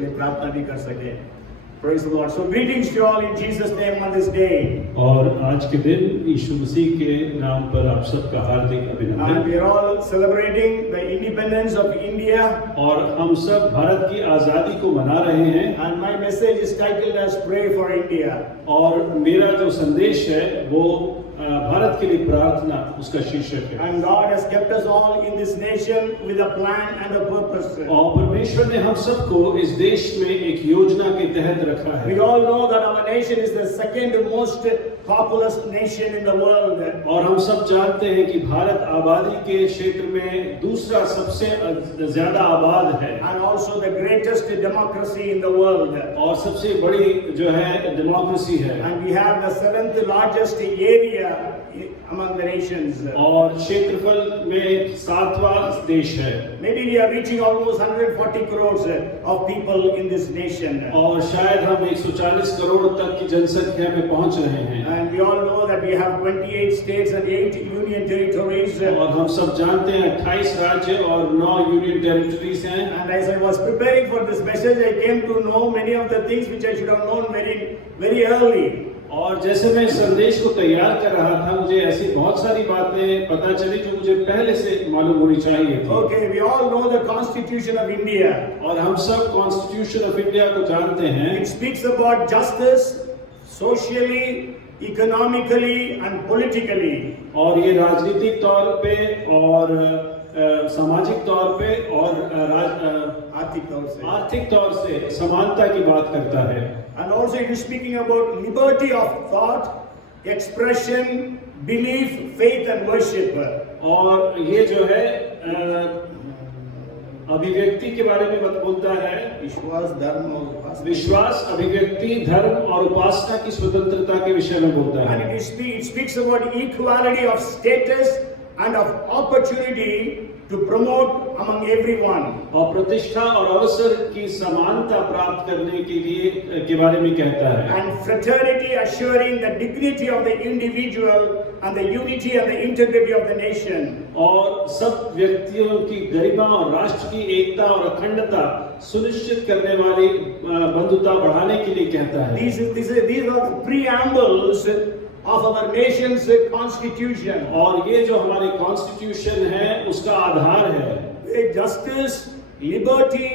लिए प्रार्थना भी कर सके। Praise the Lord. So greetings to you all in Jesus' name on this day. और आज के दिन यीशु मसीह के नाम पर आप सबका हार्दिक And अभिनंदन। we are all celebrating the independence of India. और हम सब भारत की आज़ादी को मना रहे हैं। And my message is titled as Pray for India. और मेरा जो संदेश है वो भारत के लिए प्रार्थना उसका शीर्षक है। And God has kept us all in this nation with a plan and a purpose. और परमेश्वर ने हम सबको इस देश में एक योजना के तहत रखा है। We all know that our nation is the second most populous nation in the world. और हम सब जानते हैं कि भारत आबादी के क्षेत्र में दूसरा सबसे ज्यादा आबाद है। And also the greatest democracy in the world. और सबसे बड़ी जो है डेमोक्रेसी है। And we have the seventh largest area among the nations. और क्षेत्रफल में 7वां देश है। Maybe we are reaching almost 140 crores of people in this nation. और शायद हम 140 करोड़ तक की जनसंख्या में पहुंच रहे हैं। And we all know that we have 28 states and 8 union territories. और हम सब जानते हैं 28 राज्य और 9 यूनियन टेरिटरीज हैं। And as I was preparing for this message, I came to know many of the things which I should have known very early. और जैसे मैं इस संदेश को तैयार कर रहा था मुझे ऐसी बहुत सारी बातें पता चली जो मुझे पहले से मालूम होनी चाहिए थी। Okay, we all know the Constitution of India. और हम सब कॉन्स्टिट्यूशन ऑफ इंडिया को जानते हैं। It speaks about justice, socially, economically and politically. और ये राजनीतिक तौर पे और सामाजिक तौर पे और आर्थिक तौर से समानता की बात करता है। And also it is speaking about liberty of thought, expression, belief, faith and worship. और ये जो है अभिव्यक्ति के बारे में बोलता है। विश्वास, धर्म और उपासना। विश्वास, अभिव्यक्ति, धर्म और उपासना की स्वतंत्रता के विषय में बोलता है। And it speaks about equality of status and of opportunity to promote among everyone. और प्रतिष्ठा और अवसर की समानता प्राप्त करने के लिए के बारे में कहता है। And fraternity, assuring the dignity of the individual and the unity and the integrity of the nation. और सब व्यक्तियों की गरिमा और राष्ट्र की एकता और अखंडता सुनिश्चित करने वाली बंधुता बढ़ाने के लिए कहता है। These are the preambles of our nation's constitution. और ये जो हमारे कॉन्स्टिट्यूशन है उसका आधार है। Justice, liberty,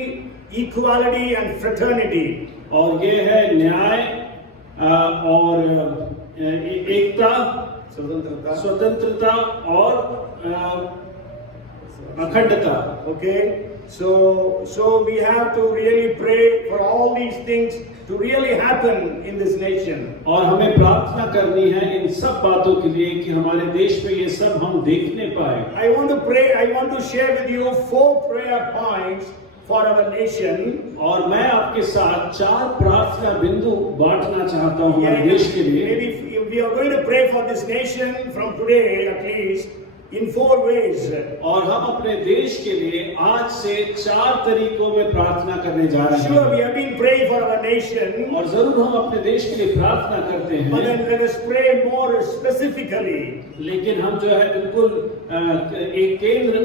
equality and fraternity. और ये है न्याय और एकता, स्वतंत्रता और अखंडता। Okay, so we have to really pray for all these things to really happen in this nation. और हमें प्रार्थना करनी है इन सब बातों के लिए कि हमारे देश में ये सब हम देखने पाए। I want to share with you 4 prayer points for our nation. और मैं आपके साथ 4 प्रार्थना बिंदु बांटना चाहता हूँ हमारे देश के लिए। Maybe we are going to pray for this nation from today at least in 4 ways. और हम अपने देश के लिए आज से 4 तरीकों में प्रार्थना करने जा रहे हैं। Sure, we have been praying for our nation. और जरूर हम अपने देश के लिए प्रार्थना करते हैं। But then let us pray more specifically. लेकिन हम जो है बिल्कुल एक केंद्र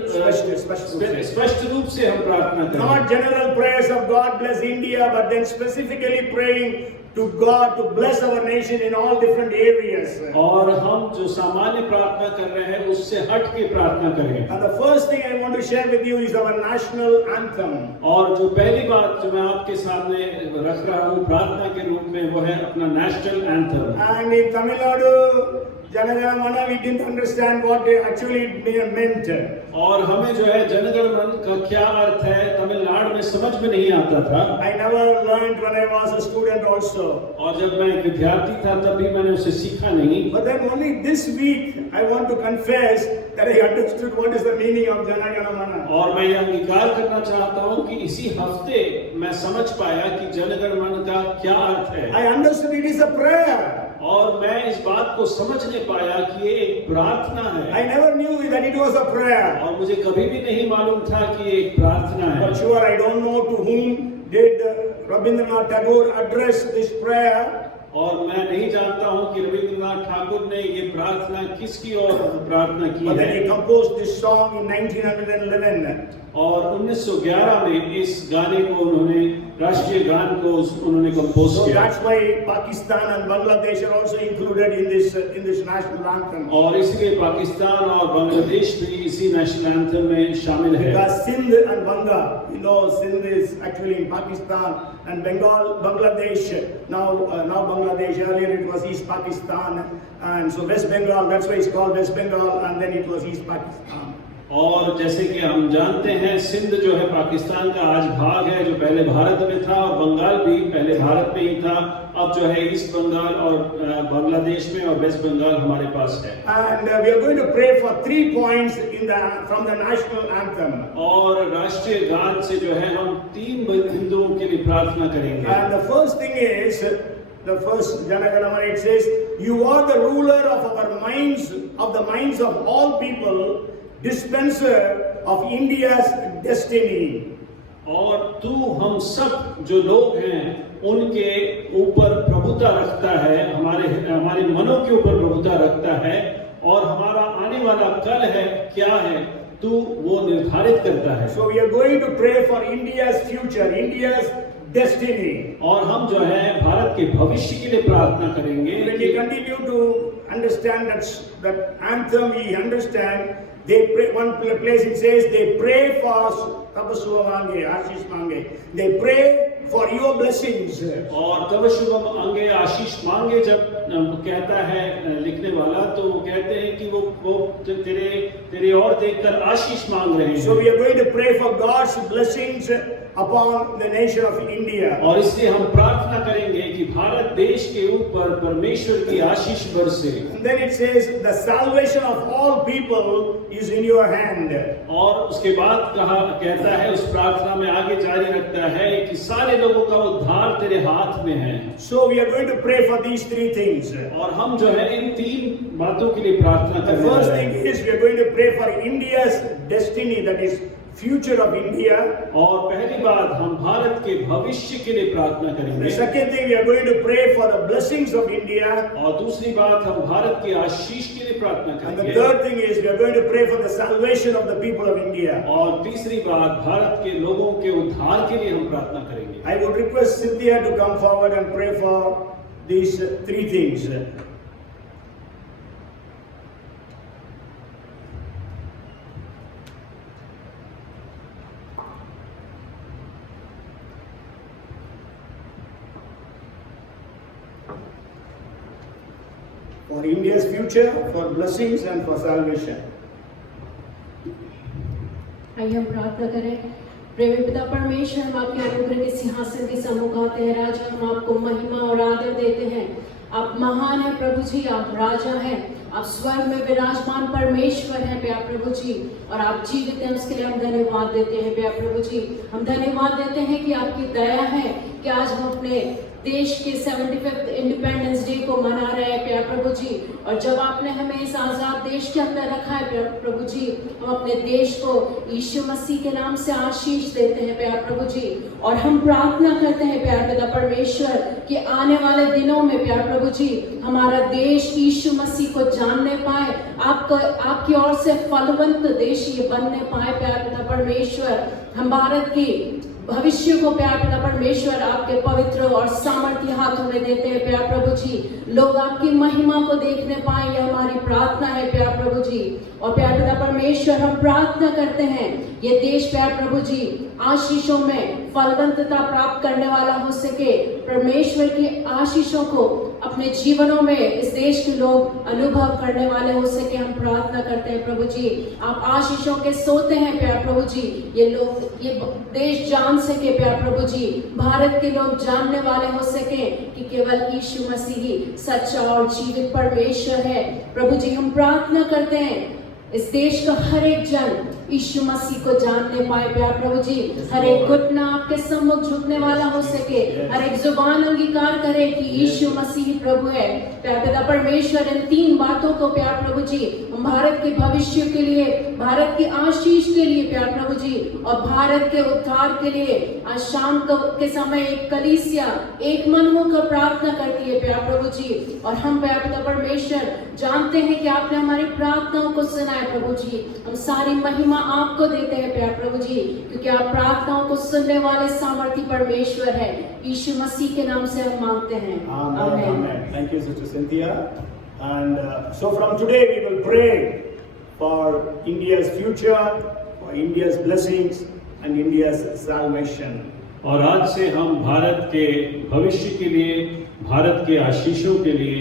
स्पष्ट रूप से हम प्रार्थना करें। Not general prayers of God bless India, but then specifically praying to God to bless our nation in all different areas. और हम जो सामान्य प्रार्थना कर रहे हैं उससे हट के प्रार्थना करें। And the first thing I want to share with you is our national anthem. और जो पहली बात जो मैं आपके सामने रख रहा हूँ प्रार्थना के रूप में वो है अपना national anthem. And in Tamil Nadu, Janagana Mana, we didn't understand what they actually meant. और हमें जो है जनगण मन का क्या अर्थ है तमिलनाडु में समझ में नहीं आता था। I never learned when I was a student also. और जब मैं एक विद्यार्थी था तब भी मैंने उसे सीखा नहीं। But then only this week I want to confess that I understood what is the meaning of Janagana Mana. और मैं यह अंगीकार करना चाहता हूँ कि इसी हफ्ते मैं समझ पाया कि जनगण मन का क्या अर्थ है। I understood it is a prayer. और मैं इस बात को समझने पाया कि ये एक प्रार्थना है। I never knew that it was a prayer. और मुझे कभी भी नहीं मालूम था कि ये एक प्रार्थना है। But sure, I don't know to whom did Rabindranath Tagore address this prayer. और मैं नहीं जानता हूं कि रविंद्रनाथ ठाकुर ने ये प्रार्थना किसकी ओर प्रार्थना की But then है। he composed this song in 1911. और 1911 में इस गाने को उन्होंने राष्ट्रीय गान को उन्होंने कंपोज So किया। that's why Pakistan and Bangladesh are also included in this national anthem. और इसलिए पाकिस्तान और बांग्लादेश भी इसी नेशनल एंथम में शामिल है। Because Sindh and Banga, you know, Sindh is actually in Pakistan, and Bangladesh, now Bangladesh, earlier it was East Pakistan, and so West Bengal, that's why it's called West Bengal, and then it was East Pakistan. और जैसे कि हम जानते हैं, सिंध जो है पाकिस्तान का आज भाग है, जो पहले भारत में था, और बंगाल भी पहले भारत में ही था, अब जो है ईस्ट बंगाल और बांग्लादेश में, और वेस्ट बंगाल हमारे पास है। And we are going to pray for 3 points from the national anthem. और राष्ट्रीय गान से जो है हम 3 बिंदुओं के लिए प्रार्थना करेंगे। And the first thing is, the first Jana Gana Mana, it says, "You are the ruler of our minds, of the minds of all people, dispenser of India's destiny." और तू हम सब जो लोग हैं उनके ऊपर प्रभुता रखता है, हमारे मनों के ऊपर प्रभुता रखता है, और हमारा आने वाला कल है क्या है, तू वो निर्धारित करता है। So we are going to pray for India's future, India's destiny. और हम जो है भारत के भविष्य के लिए प्रार्थना करेंगे। When we continue to understand that anthem, we understand they pray. One place it says they pray for tapaswa mange, ashish mange. They pray for your blessings. और तब शुभम अंगे आशीष मांगे जब कहता है लिखने वाला, तो वो कहते हैं कि वो तेरे और देखकर आशीष मांग रहे हैं। So we are going to pray for God's blessings upon the nation of India. और इसलिए हम प्रार्थना करेंगे कि भारत देश के ऊपर परमेश्वर की आशीष बरसे। And then it says the salvation of all people is in your hand. और उसके बाद कहता है, उस प्रार्थना में आगे जारी रखता है कि सारे लोगों का उद्धार तेरे हाथ में है। So we are going to pray for these 3 things. और हम जो है इन 3 बातों के लिए प्रार्थना The करने first वाले thing हैं। is we are going to pray for India's destiny, that is future of India. और पहली बात, हम भारत के भविष्य के लिए प्रार्थना The करेंगे। second thing, we are going to pray for the blessings of India. और दूसरी बात, हम भारत की आशीष के लिए प्रार्थना And the करेंगे। third thing is we are going to pray for the salvation of the people of India. और तीसरी बात, भारत के लोगों के उद्धार के लिए हम प्रार्थना करेंगे। I would request Cynthia to come forward and pray for these 3 things. For India's future, for blessings and for salvation. आइए हम प्रार्थना करें। प्रेमी पिता परमेश्वर, हम आपके अनुग्रह के सिंहासन के सम्मुख आते हैं। राजा, हम आपको महिमा और आदर देते हैं। आप महान है प्रभु जी, आप राजा हैं, आप स्वर्ग में विराजमान परमेश्वर हैं प्यार प्रभु जी, और आप जीवित हैं, उसके लिए हम धन्यवाद देते हैं प्यार प्रभु जी। हम धन्यवाद देते हैं कि आपकी दया है कि आज हम अपने देश के 75th इंडिपेंडेंस डे को मना रहे हैं प्यार प्रभु जी। और जब आपने हमें इस आज़ाद देश के अंदर रखा है प्यार प्रभु जी, हम अपने देश को यीशु मसीह के नाम से आशीष देते हैं प्यार प्रभु जी। और हम प्रार्थना करते हैं प्यार पिता परमेश्वर कि आने वाले दिनों में प्यार प्रभु जी हमारा देश यीशु मसीह को जानने पाए, आपकी ओर से फलवंत देश ये बनने पाए प्यार पिता परमेश्वर। हम भारत की भविष्य को प्यार पिता परमेश्वर आपके पवित्र और सामर्थ्य हाथों में देते हैं प्यार प्रभु जी। लोग आपकी महिमा को देखने पाए, यह हमारी प्रार्थना है प्यार प्रभु जी। और प्यार पिता परमेश्वर, हम प्रार्थना करते हैं ये देश प्यार प्रभु जी आशीषों में फलवंतता प्राप्त करने वाला हो सके। परमेश्वर की आशीषों को अपने जीवनों में इस देश के लोग अनुभव करने वाले हो सके, हम प्रार्थना करते हैं प्रभु जी। आप आशीषों के सोते हैं प्यार प्रभु जी, ये लोग ये देश जान सके प्यार प्रभु जी, भारत के लोग जानने वाले हो सके कि केवल यीशु मसीह ही सच्चा और जीवित परमेश्वर है प्रभु जी। हम प्रार्थना करते हैं इस देश का हर एक जन यीशु मसीह को जानने पाए प्यार प्रभु जी। हर एक घुटना आपके सम्मुख झुकने वाला हो सके, हर एक जुबान अंगीकार करे कि यीशु मसीह प्रभु है प्यार पिता परमेश्वर। इन 3 बातों को प्यार प्रभु जी हम भारत के भविष्य के लिए, भारत की आशीष के लिए प्यार प्रभु जी, और भारत के उद्धार के लिए आज शाम के समय एक कलीसिया एक मन होकर प्रार्थना करती है प्यार प्रभु जी। और हम प्यार पिता परमेश्वर जानते हैं कि आपने हमारी प्रार्थनाओं को सुना है प्रभु जी। हम सारी महिमा महिमा आपको देते हैं प्यारे प्रभु जी, क्योंकि आप प्रार्थनाओं को सुनने वाले सामर्थी परमेश्वर है। यीशु मसीह के नाम से हम मांगते हैं, Amen. Amen. Thank you, Sister Cynthia. And so from today we will pray for India's future, for India's blessings and India's salvation. और आज से हम भारत के भविष्य के लिए, भारत के आशीषों के लिए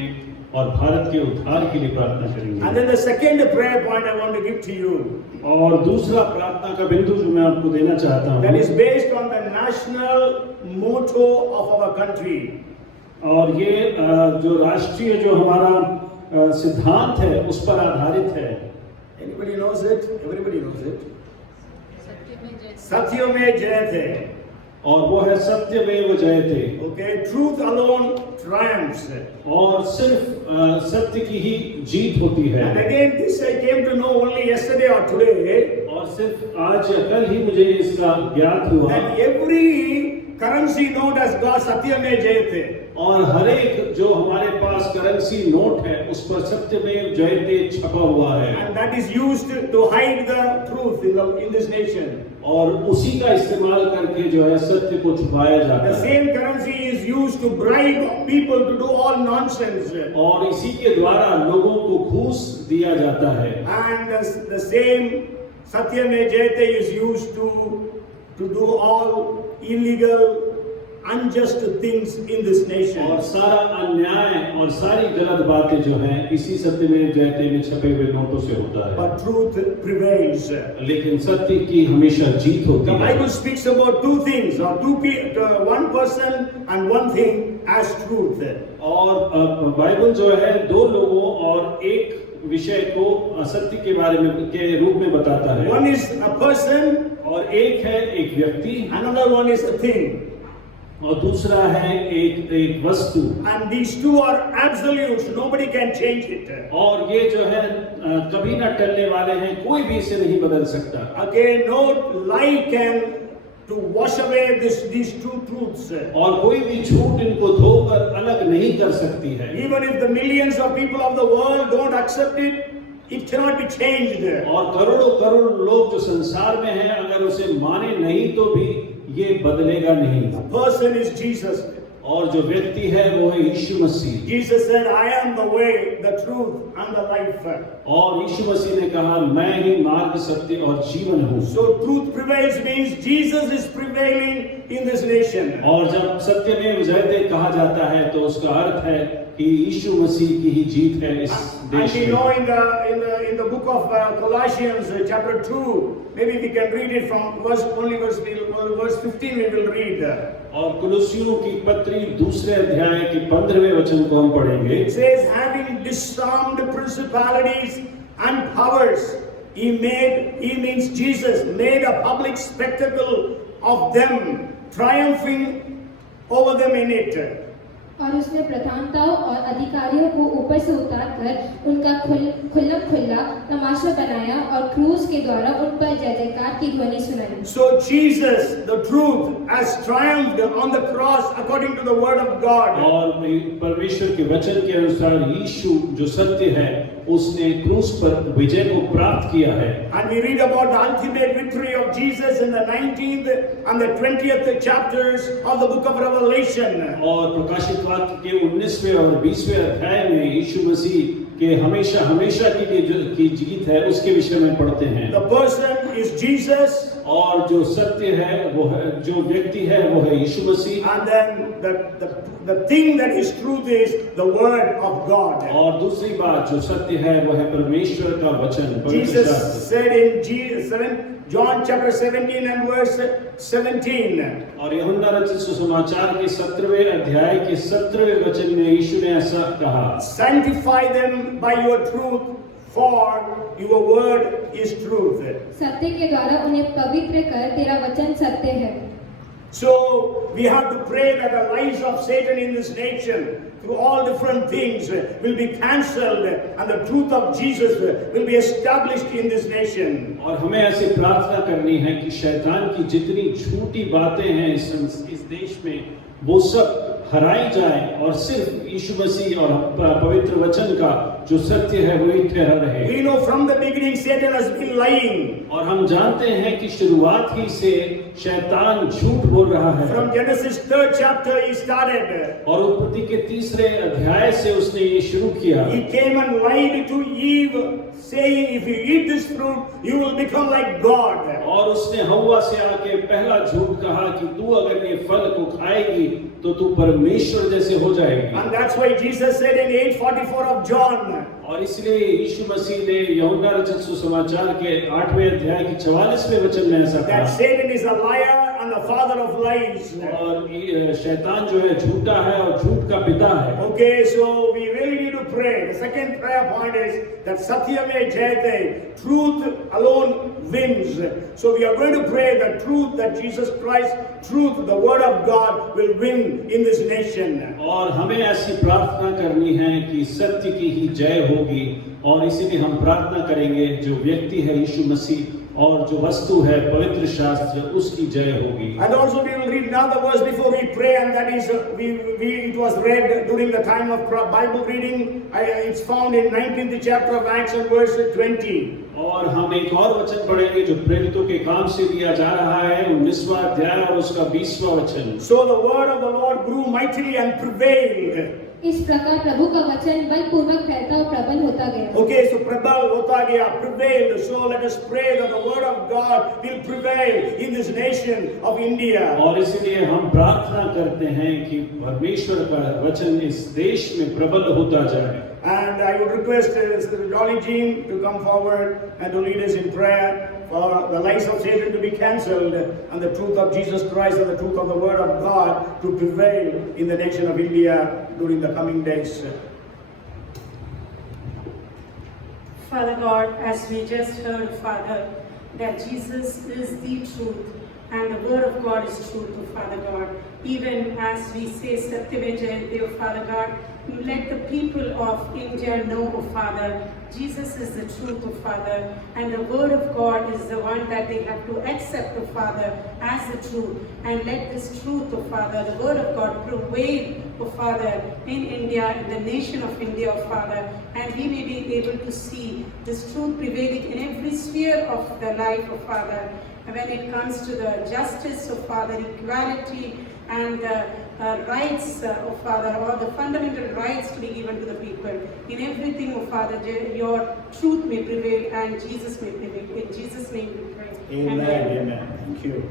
और भारत के उद्धार के लिए प्रार्थना And करेंगे। then the second prayer point I want to give to you, और दूसरा प्रार्थना का बिंदु जो मैं आपको देना चाहता that हूँ, is based on the national motto of our country. और ये जो राष्ट्रीय जो हमारा सिद्धांत है उस पर आधारित है। Anybody knows it? Everybody knows it. Satyame Jayate. और वो है सत्यमेव जयते। Okay, truth alone triumphs. और सिर्फ सत्य की ही जीत होती है। And again, this I came to know only yesterday or today. और सिर्फ आज या कल ही मुझे इसका ज्ञात हुआ That every currency note has got Satyame Jayate. और हर एक जो हमारे पास करेंसी नोट है उस पर सत्यमेव जयते छपा हुआ है। And that is used to hide the truth in this nation. और उसी का इस्तेमाल करके जो है सत्य को छुपाया जाता The है। same currency is used to bribe people to do all nonsense. और इसी के द्वारा लोगों को घूस दिया जाता है। And the same Satyame Jayate is used to do all illegal, unjust things in this और nation. सारा अन्याय और सारी गलत बातें जो हैं इसी सत्यमेव जयते में छपे हुए नोटों से होता है। But truth prevails. लेकिन सत्य की हमेशा जीत होती The है। Bible speaks about two things, or one person and one thing as truth. और बाइबल जो है दो लोगों और एक विषय को सत्य के बारे में के रूप में बताता है। One is a person, और एक है एक व्यक्ति, another one is a thing. और दूसरा है एक वस्तु। And these two are absolutes, nobody can change it. और ये जो है कभी ना टलने वाले हैं, कोई भी इसे नहीं बदल सकता। Again, no lie can to wash away these two truths. और कोई भी झूठ इनको धोकर अलग नहीं कर सकती है। Even if the millions of people of the world don't accept it, it cannot be changed. और करोड़ों करोड़ लोग जो संसार में हैं अगर उसे माने नहीं तो भी ये बदलेगा नहीं। The person is Jesus. और जो व्यक्ति है वो है यीशु मसीह। Jesus said, I am the way, the truth and the life. और यीशु मसीह ने कहा मैं ही मार्ग, सत्य और जीवन हूँ। So truth prevails means Jesus is prevailing in this nation. और जब सत्यमेव जयते कहा जाता है तो उसका अर्थ है कि यीशु मसीह की ही जीत है इस And देश we में। know in the book of Colossians chapter 2, maybe we can read it from verse 15 we will read. और कुलुस्सियों की पत्री दूसरे अध्याय के 15वें वचन को हम पढ़ेंगे। It says, having disarmed principalities and powers, he means Jesus, made a public spectacle of them, triumphing over them in it. और उसने प्रधानताओं और अधिकारियों को ऊपर से उतारकर उनका खुल्ला तमाशा बनाया और क्रूस के द्वारा उन पर जय जयकार की ध्वनि सुनाई। So Jesus, the truth, has triumphed on the cross according to the word of God. और परमेश्वर के वचन के अनुसार यीशु जो सत्य है उसने क्रूस पर विजय को प्राप्त किया है। And we read about the ultimate victory of Jesus in the 19th and the 20th chapters of the book of Revelation. और प्रकाशित वाक्य के 19वें और 20वें अध्याय में यीशु मसीह के हमेशा हमेशा के लिए की जीत है उसके विषय में पढ़ते हैं। The person is Jesus. और जो सत्य है वो है, जो व्यक्ति है वो है यीशु मसीह। And then the thing that is truth is the word of God. और दूसरी बात जो सत्य है वो है परमेश्वर का वचन, पवित्र Jesus शास्त्र। said in John chapter 17 and verse 17. और यूहन्ना रचित सुसमाचार के 17वें अध्याय के 17वें वचन में यीशु ने ऐसा कहा, Sanctify them by your truth, for your word is truth. सत्य के द्वारा उन्हें पवित्र कर, तेरा वचन सत्य है। So we have to pray that the lies of Satan in this nation through all different things will be cancelled and the truth of Jesus will be established in this nation. और हमें ऐसी प्रार्थना करनी है कि शैतान की जितनी झूठी बातें हैं इस देश में वो सब हराई जाए और सिर्फ यीशु मसीह और पवित्र वचन का जो सत्य है वही ठहरा रहे। We know from the beginning Satan has been lying. और हम जानते हैं कि शुरुआत ही से शैतान झूठ बोल रहा है। From Genesis 3rd chapter he started. और उत्पत्ति के 3रे अध्याय से उसने ये शुरू किया। He came and lied to Eve, saying, if you eat this fruit, you will become like God. और उसने हव्वा से आके पहला झूठ कहा कि तू अगर ये फल को खाएगी तो तू परमेश्वर जैसे हो जाएगी। And that's why Jesus said in 8:44 of John. और इसलिए यीशु मसीह ने यूहन्ना रचित सुसमाचार के 8वें अध्याय के 44वें वचन में ऐसा That कहा। Satan is a liar and the father of lies. और ये शैतान जो है झूठा है और झूठ का पिता है। Okay, so we really need to pray. The second prayer point is that Satyame Jayate, truth alone wins. So we are going to pray that truth, that Jesus Christ, truth, the word of God will win in this nation. और हमें ऐसी प्रार्थना करनी है कि सत्य की ही जय होगी और इसीलिए हम प्रार्थना करेंगे जो व्यक्ति है यीशु मसीह और जो वस्तु है पवित्र शास्त्र उसकी जय होगी। And also we will read another verse before we pray, and that is it was read during the time of Bible reading. It's found in 19th chapter of Acts and verse 20. और हम एक और वचन पढ़ेंगे जो प्रेरितों के काम से दिया जा रहा है 19वां अध्याय और उसका 20वां वचन। So the word of the Lord grew mightily and prevailed. इस प्रकार प्रभु का वचन बलपूर्वक फैलता और प्रबल होता गया। Okay, so प्रबल होता गया, prevailed. So let us pray that the word of God will prevail in this nation of India. और इसलिए हम प्रार्थना करते हैं कि परमेश्वर का वचन इस देश में प्रबल होता जाए। And I would request Sister Dolly Jean to come forward and to lead us in prayer for the lies of Satan to be cancelled and the truth of Jesus Christ and the truth of the word of God to prevail in the nation of India during the coming days. Father God, as we just heard, Father, that Jesus is the truth and the word of God is truth, O Father God. Even as we say Satyame Jayante, O Father God, let the people of India know, O Father, Jesus is the truth, O Father, and the word of God is the one that they have to accept, O Father, as the truth. And let this truth, O Father, the word of God prevail, O Father, in India, in the nation of India, O Father, and we may be able to see this truth prevailing in every sphere of the life, O Father. When it comes to the justice, O Father, equality, and rights, O Father, or the fundamental rights to be given to the people. In everything, O Father, your truth may prevail and Jesus may prevail. In Jesus' name we pray. Amen. Amen. Thank you.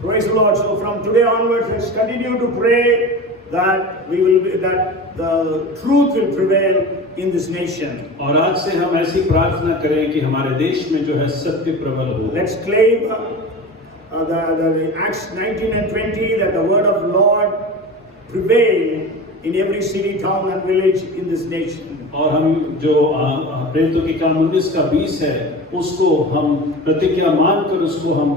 Praise the Lord. So from today onwards, let's continue to pray that that the truth will prevail in this nation. और आज से हम ऐसी प्रार्थना करें कि हमारे देश में जो है सत्य प्रबल हो। Let's claim the Acts 19 and 20 that the word of Lord prevail in every city, town and village in this nation. और हम जो प्रेरितों के काम 19 का 20 है उसको हम प्रतिज्ञा मानकर उसको हम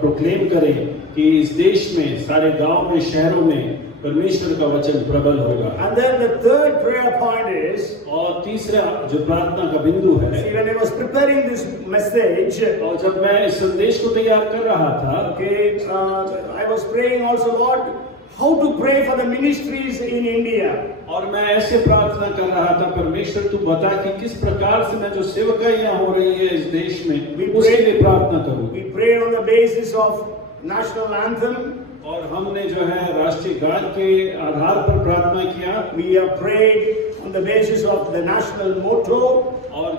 प्रोक्लेम करें कि इस देश में सारे गांव में शहरों में परमेश्वर का वचन प्रबल होगा। And then the third prayer point is, और तीसरा जो प्रार्थना का बिंदु है, see, when I was preparing this message, और जब मैं इस संदेश को तैयार कर रहा था, okay, I was praying also, Lord, how to pray for the ministries in India. और मैं ऐसे प्रार्थना कर रहा था, परमेश्वर तू बता कि किस प्रकार से मैं जो सेवकाइयां हो रही है इस देश में उसके लिए प्रार्थना करूं। We prayed on the basis of national anthem. और हमने जो है राष्ट्रीय गान के आधार पर प्रार्थना किया। We have prayed on the basis of the national motto. और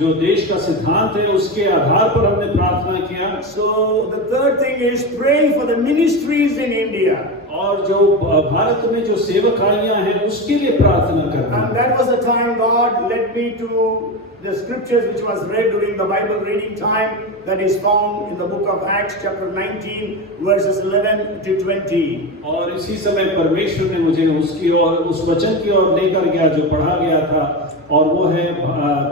जो देश का सिद्धांत है उसके आधार पर हमने प्रार्थना किया। So the third thing is praying for the ministries in India. और जो भारत में जो सेवकाइयां हैं उसके लिए प्रार्थना करना। And that was the time God led me to the scriptures which was read during the Bible reading time, that is found in the book of Acts chapter 19 verses 11 to 20. और इसी समय परमेश्वर ने मुझे उसकी और उस वचन की ओर लेकर गया जो पढ़ा गया था, और वो है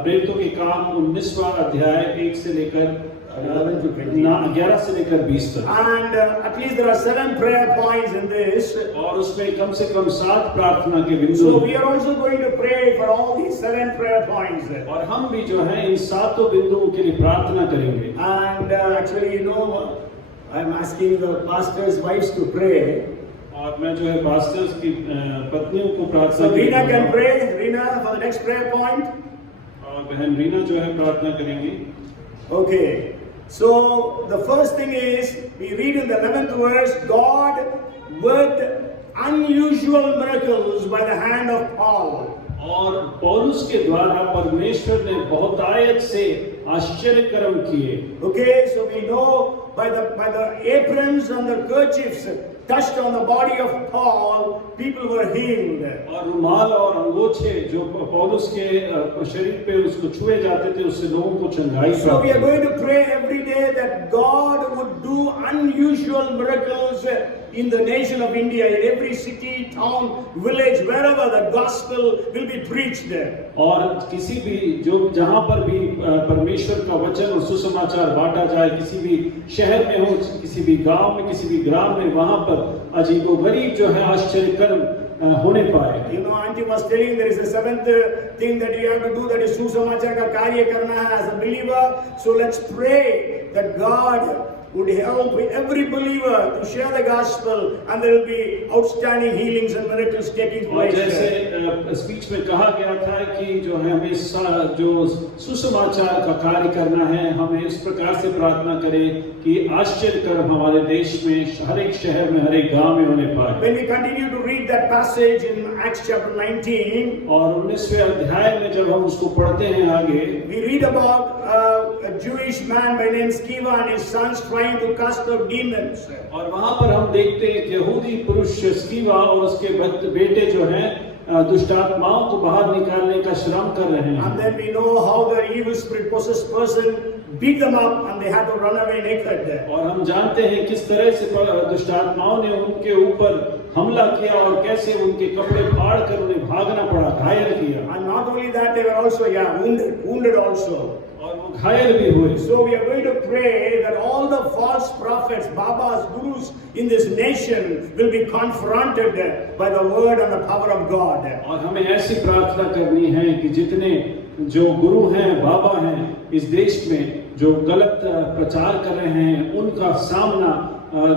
प्रेरितों के काम 19वां अध्याय 1 से लेकर 11 से लेकर 20 तक। And at least there are 7 prayer points in this. और उसमें कम से कम 7 प्रार्थना के बिंदु So हैं। we are also going to pray for all these 7 prayer points. और हम भी जो है इन 7 बिंदुओं के लिए प्रार्थना करेंगे। And actually, I am asking the pastors' wives to pray. और मैं जो है पास्टर्स की पत्नियों को प्रार्थना So Reena करूंगा। can pray. Reena for the next prayer point. और बहन रीना जो है प्रार्थना करेंगी। Okay. So the first thing is we read in the 11th verse, God worked unusual miracles by the hand of Paul. और पौलुस के द्वारा परमेश्वर ने बहुतायत से आश्चर्य कर्म किए। Okay, so we know by the aprons and the kerchiefs touched on the body of Paul, people were healed. और रुमाल और अंगोछे जो पौलुस के शरीर पे उसको छुए जाते थे उससे लोगों को चंगाई So we are प्राप्त going to pray every day that God would do unusual miracles in the nation of India, in every city, town, village, wherever the gospel will be preached. और किसी भी जो जहाँ पर भी परमेश्वर का वचन और सुसमाचार बांटा जाए, किसी भी शहर में हो, किसी भी गांव में, किसी भी ग्राम में, वहाँ पर अजीबोगरीब जो है आश्चर्य कर्म होने पाए। You know, Auntie was telling there is a seventh thing that you have to do, that is सुसमाचार का कार्य करना है as a believer. So let's pray that God would help every believer to share the gospel, and there will be outstanding healings and miracles taking और place. जैसे speech में कहा गया था कि जो है हमें जो सुसमाचार का कार्य करना है, हमें इस प्रकार से प्रार्थना करें कि आश्चर्य कर्म हमारे देश में हर एक शहर में, हर एक गांव में होने पाए। When we continue to read that passage in Acts chapter 19, और 19वें अध्याय में जब हम उसको पढ़ते हैं आगे, we read about a Jewish man by name Sceva and his sons trying to cast out demons. और वहां पर हम देखते हैं कि यहूदी पुरुष स्कीवा और उसके बेटे जो हैं दुष्ट आत्माओं को बाहर निकालने का श्रम कर रहे हैं। And then we know how the evil spirit possessed person beat them up and they had to run away naked. और हम जानते हैं किस तरह से दुष्ट आत्माओं ने उनके ऊपर हमला किया और कैसे उनके कपड़े फाड़ कर उन्हें भागना पड़ा, घायल किया। And not only that, they were also wounded also. और वो घायल भी हुए। So we are going to pray that all the false prophets, babas, gurus in this nation will be confronted by the word and the power of God. और हमें ऐसी प्रार्थना करनी है कि जितने जो गुरु हैं, बाबा हैं इस देश में जो गलत प्रचार कर रहे हैं, उनका सामना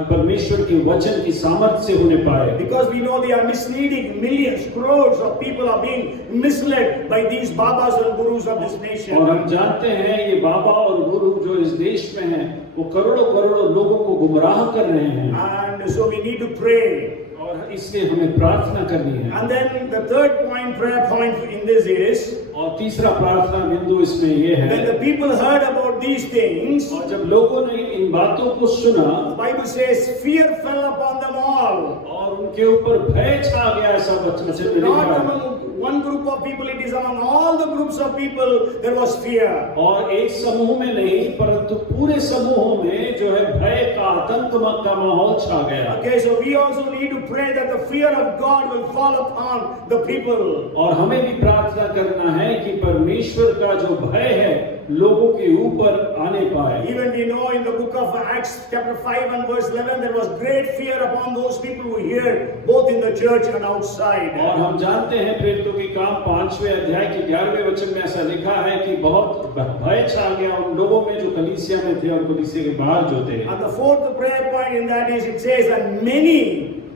परमेश्वर के वचन की सामर्थ्य से होने पाए। Because we know they are misleading millions, crores of people are being misled by these babas and gurus of this nation. और हम जानते हैं ये बाबा और गुरु जो इस देश में हैं, वो करोड़ों करोड़ों लोगों को गुमराह कर रहे हैं। And so we need to pray. और इसलिए हमें प्रार्थना करनी है। And then the third point, prayer point in this is, और तीसरा प्रार्थना बिंदु इसमें ये है, when the people heard about these things, और जब लोगों ने इन बातों को सुना, the Bible says fear fell upon them all. और उनके ऊपर भय छा गया, ऐसा वचन में लिखा Not है। among one group of people, it is among all the groups of people there was fear. और एक समूह में नहीं, परंतु पूरे समूहों में जो है भय का, आतंक का माहौल छा गया। Okay, so we also need to pray that the fear of God will fall upon the people. और हमें भी प्रार्थना करना है कि परमेश्वर का जो भय है लोगों के ऊपर आने पाए। Even we know in the book of Acts chapter 5 and verse 11 there was great fear upon those people who heard, both in the church and outside. और हम जानते हैं प्रेरितों के काम 5वें अध्याय के 11वें वचन में ऐसा लिखा है कि बहुत भय छा गया उन लोगों में जो कलीसिया में थे और कलीसिया के बाहर जो थे। And the fourth prayer point in that is, it says that many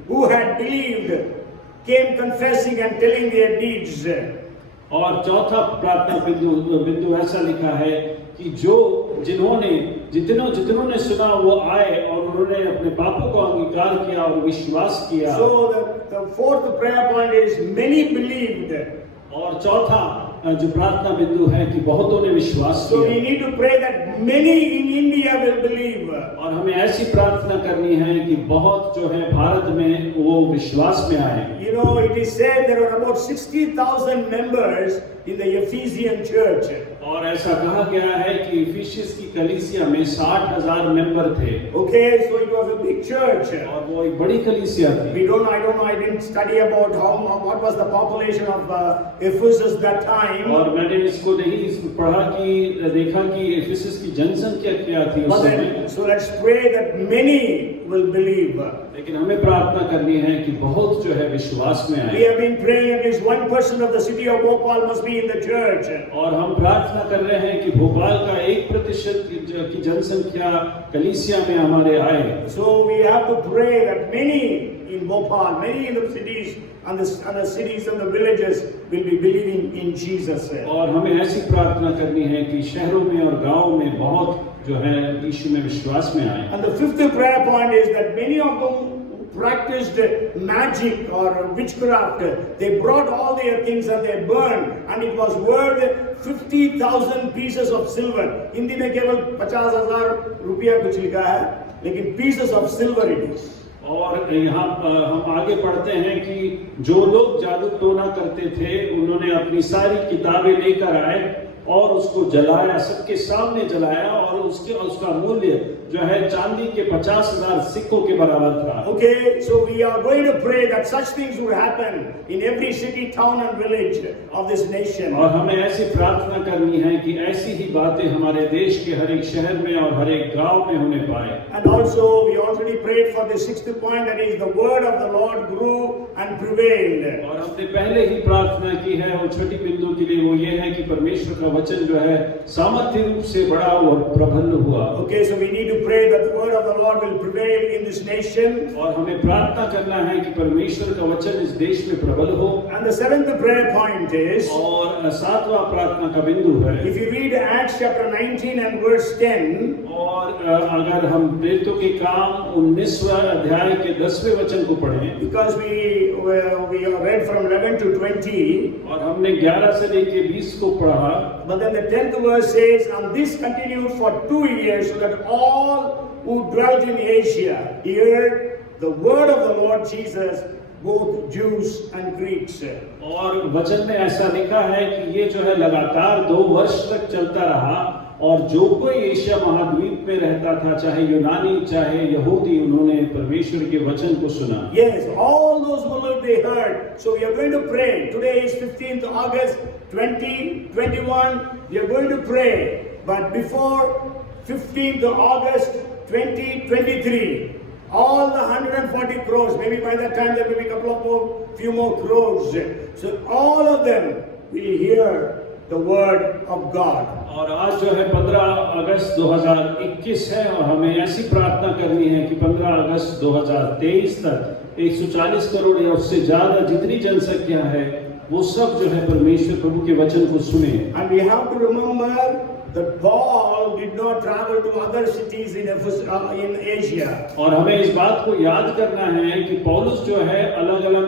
who had believed came confessing and telling their deeds. और चौथा प्रार्थना बिंदु ऐसा लिखा है कि जितनों ने सुना वो आए और उन्होंने अपने पापों को अंगीकार किया और विश्वास किया। So the fourth prayer point is many believed. और चौथा जो प्रार्थना बिंदु है कि बहुतों ने विश्वास So we किया। need to pray that many in India will believe. और हमें ऐसी प्रार्थना करनी है कि बहुत जो है भारत में वो विश्वास में आए। You know, it is said there were about 60,000 members in the Ephesian church. और ऐसा कहा गया है कि इफिसियंस की कलीसिया में 60,000 मेंबर थे। Okay, so it was a big church. और वो एक बड़ी कलीसिया थी। I don't know, I didn't study about what was the population of Ephesus that time. और मैंने इसको नहीं पढ़ा कि देखा कि इफिसियंस की जनसंख्या क्या थी उस But समय। then, so let's pray that many will believe. लेकिन हमें प्रार्थना करनी है कि बहुत जो है विश्वास में We आए। have been praying at least 1% of the city of Bhopal must be in the church. और हम प्रार्थना कर रहे हैं कि भोपाल का 1% की जनसंख्या कलीसिया में हमारे आए। So we have to pray that many in in Bhopal, many in the cities and the cities and the villages will be believing in Jesus. और हमें ऐसी प्रार्थना करनी है कि शहरों में और गांवों में बहुत जो है यीशु में विश्वास में आए। And the fifth prayer point is that many of them practiced magic or witchcraft. They brought all their things and they burned, and it was worth 50,000 pieces of silver. Hindi में केवल 50,000 रुपया कुछ लिखा है, लेकिन pieces of silver it is. और यहाँ हम आगे पढ़ते हैं कि जो लोग जादू टोना करते थे उन्होंने अपनी सारी किताबें लेकर आए और उसको जलाया, सबके सामने जलाया, और उसका मूल्य जो है चांदी के 50,000 सिक्कों के बराबर था। Okay, so we are going to pray that such things would happen in every city, town and village of this nation. और हमें ऐसी प्रार्थना करनी है कि ऐसी ही बातें हमारे देश के हर एक शहर में और हर एक गांव में होने पाए। And also we already prayed for the sixth point, that is the word of the Lord grew and prevailed. और हमने पहले ही प्रार्थना की है, वो छठी बिंदु के लिए वो ये है कि परमेश्वर का वचन जो है सामर्थ्य रूप से बड़ा और प्रबल हुआ। Okay, so we need to pray that the word of the Lord will prevail in this nation. और हमें प्रार्थना करना है कि परमेश्वर का वचन इस देश में प्रबल हो। And the seventh prayer point is, और सातवां प्रार्थना का बिंदु है, if you read Acts chapter 19 and verse 10, और अगर हम प्रेरितों के काम 19वां अध्याय के 10वें वचन को पढ़ें, because we are read from 11 to 20, और हमने 11 से लेके 20 को पढ़ा, but then the 10th verse says, and this continued for 2 years, so that all who dwelt in Asia heard the word of the Lord Jesus, both Jews and Greeks. और वचन में ऐसा लिखा है कि ये जो है लगातार 2 वर्ष तक चलता रहा, और जो कोई एशिया महाद्वीप में रहता था, चाहे यूनानी चाहे यहूदी, उन्होंने परमेश्वर के वचन को सुना। Yes, all those who lived, they heard. So we are going to pray. Today is 15th August 2021. We are going to pray. But before 15th August 2023, all the 140 crores, maybe by that time there will be a couple of more, few more crores. So all of them will hear the word of God. और आज जो है 15 अगस्त 2021 है, और हमें ऐसी प्रार्थना करनी है कि 15 अगस्त 2023 तक 140 करोड़ या उससे ज्यादा जितनी जनसंख्या है वो सब जो है परमेश्वर प्रभु के वचन को सुने। And we have to remember that Paul did not travel to other cities in Asia. और हमें इस बात को याद करना है कि पौलुस जो है अलग-अलग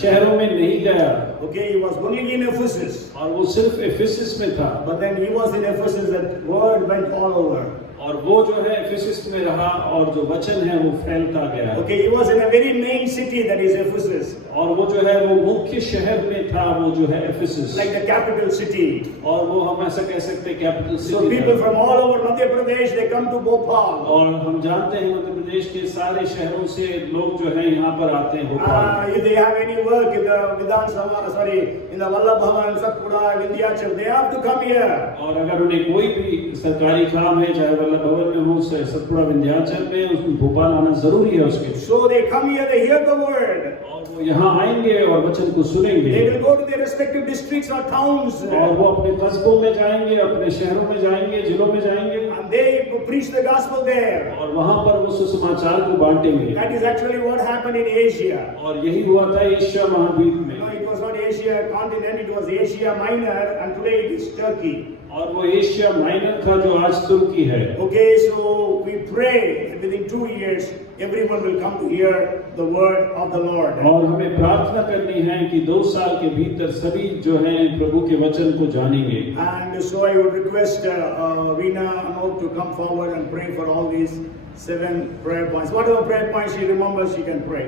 शहरों में नहीं गया। Okay, he was only in Ephesus. और वो सिर्फ एफेसस में था। But then he was in Ephesus, that word went all over. और वो जो है एफेसस में रहा, और जो वचन है वो फैलता गया। Okay, he was in a very main city, that is Ephesus. और वो जो है वो मुख्य शहर में था, वो जो है Ephesus. Like the capital city. और वो हम ऐसा कह सकते हैं capital city. So people from all over Madhya Pradesh, they come to Bhopal. और हम जानते हैं मध्य प्रदेश के सारे शहरों से लोग जो है यहाँ पर आते हैं Bhopal. If they have any work in the Vidhan Sabha, in the Vallabh Bhavan, Satpura, Vindhyachal, they have to come here. और अगर उन्हें कोई भी सरकारी काम है, चाहे वल्लभ भवन में हो, सतपुड़ा विंध्याचल में, उसमें भोपाल आना जरूरी है उसके। So they come here, they hear the word. और वो यहाँ आएंगे और वचन को सुनेंगे। They will go to their respective districts or towns. और वो अपने कस्बों में जाएंगे, अपने शहरों में जाएंगे, जिलों में जाएंगे। And they preach the gospel there. और वहाँ पर वो सुसमाचार को बांटेंगे। That is actually what happened in Asia. और यही हुआ था एशिया महाद्वीप में। No, it was not Asia continent, it was Asia Minor, and today it is Turkey. और वो एशिया माइनर था जो आज तुर्की है। Okay, so we pray within 2 years everyone will come to hear the word of the Lord. और हमें प्रार्थना करनी है कि 2 साल के भीतर सभी जो हैं प्रभु के वचन को जानेंगे। And so I would request Veena Anop to come forward and pray for all these 7 prayer points. Whatever prayer points she remembers, she can pray.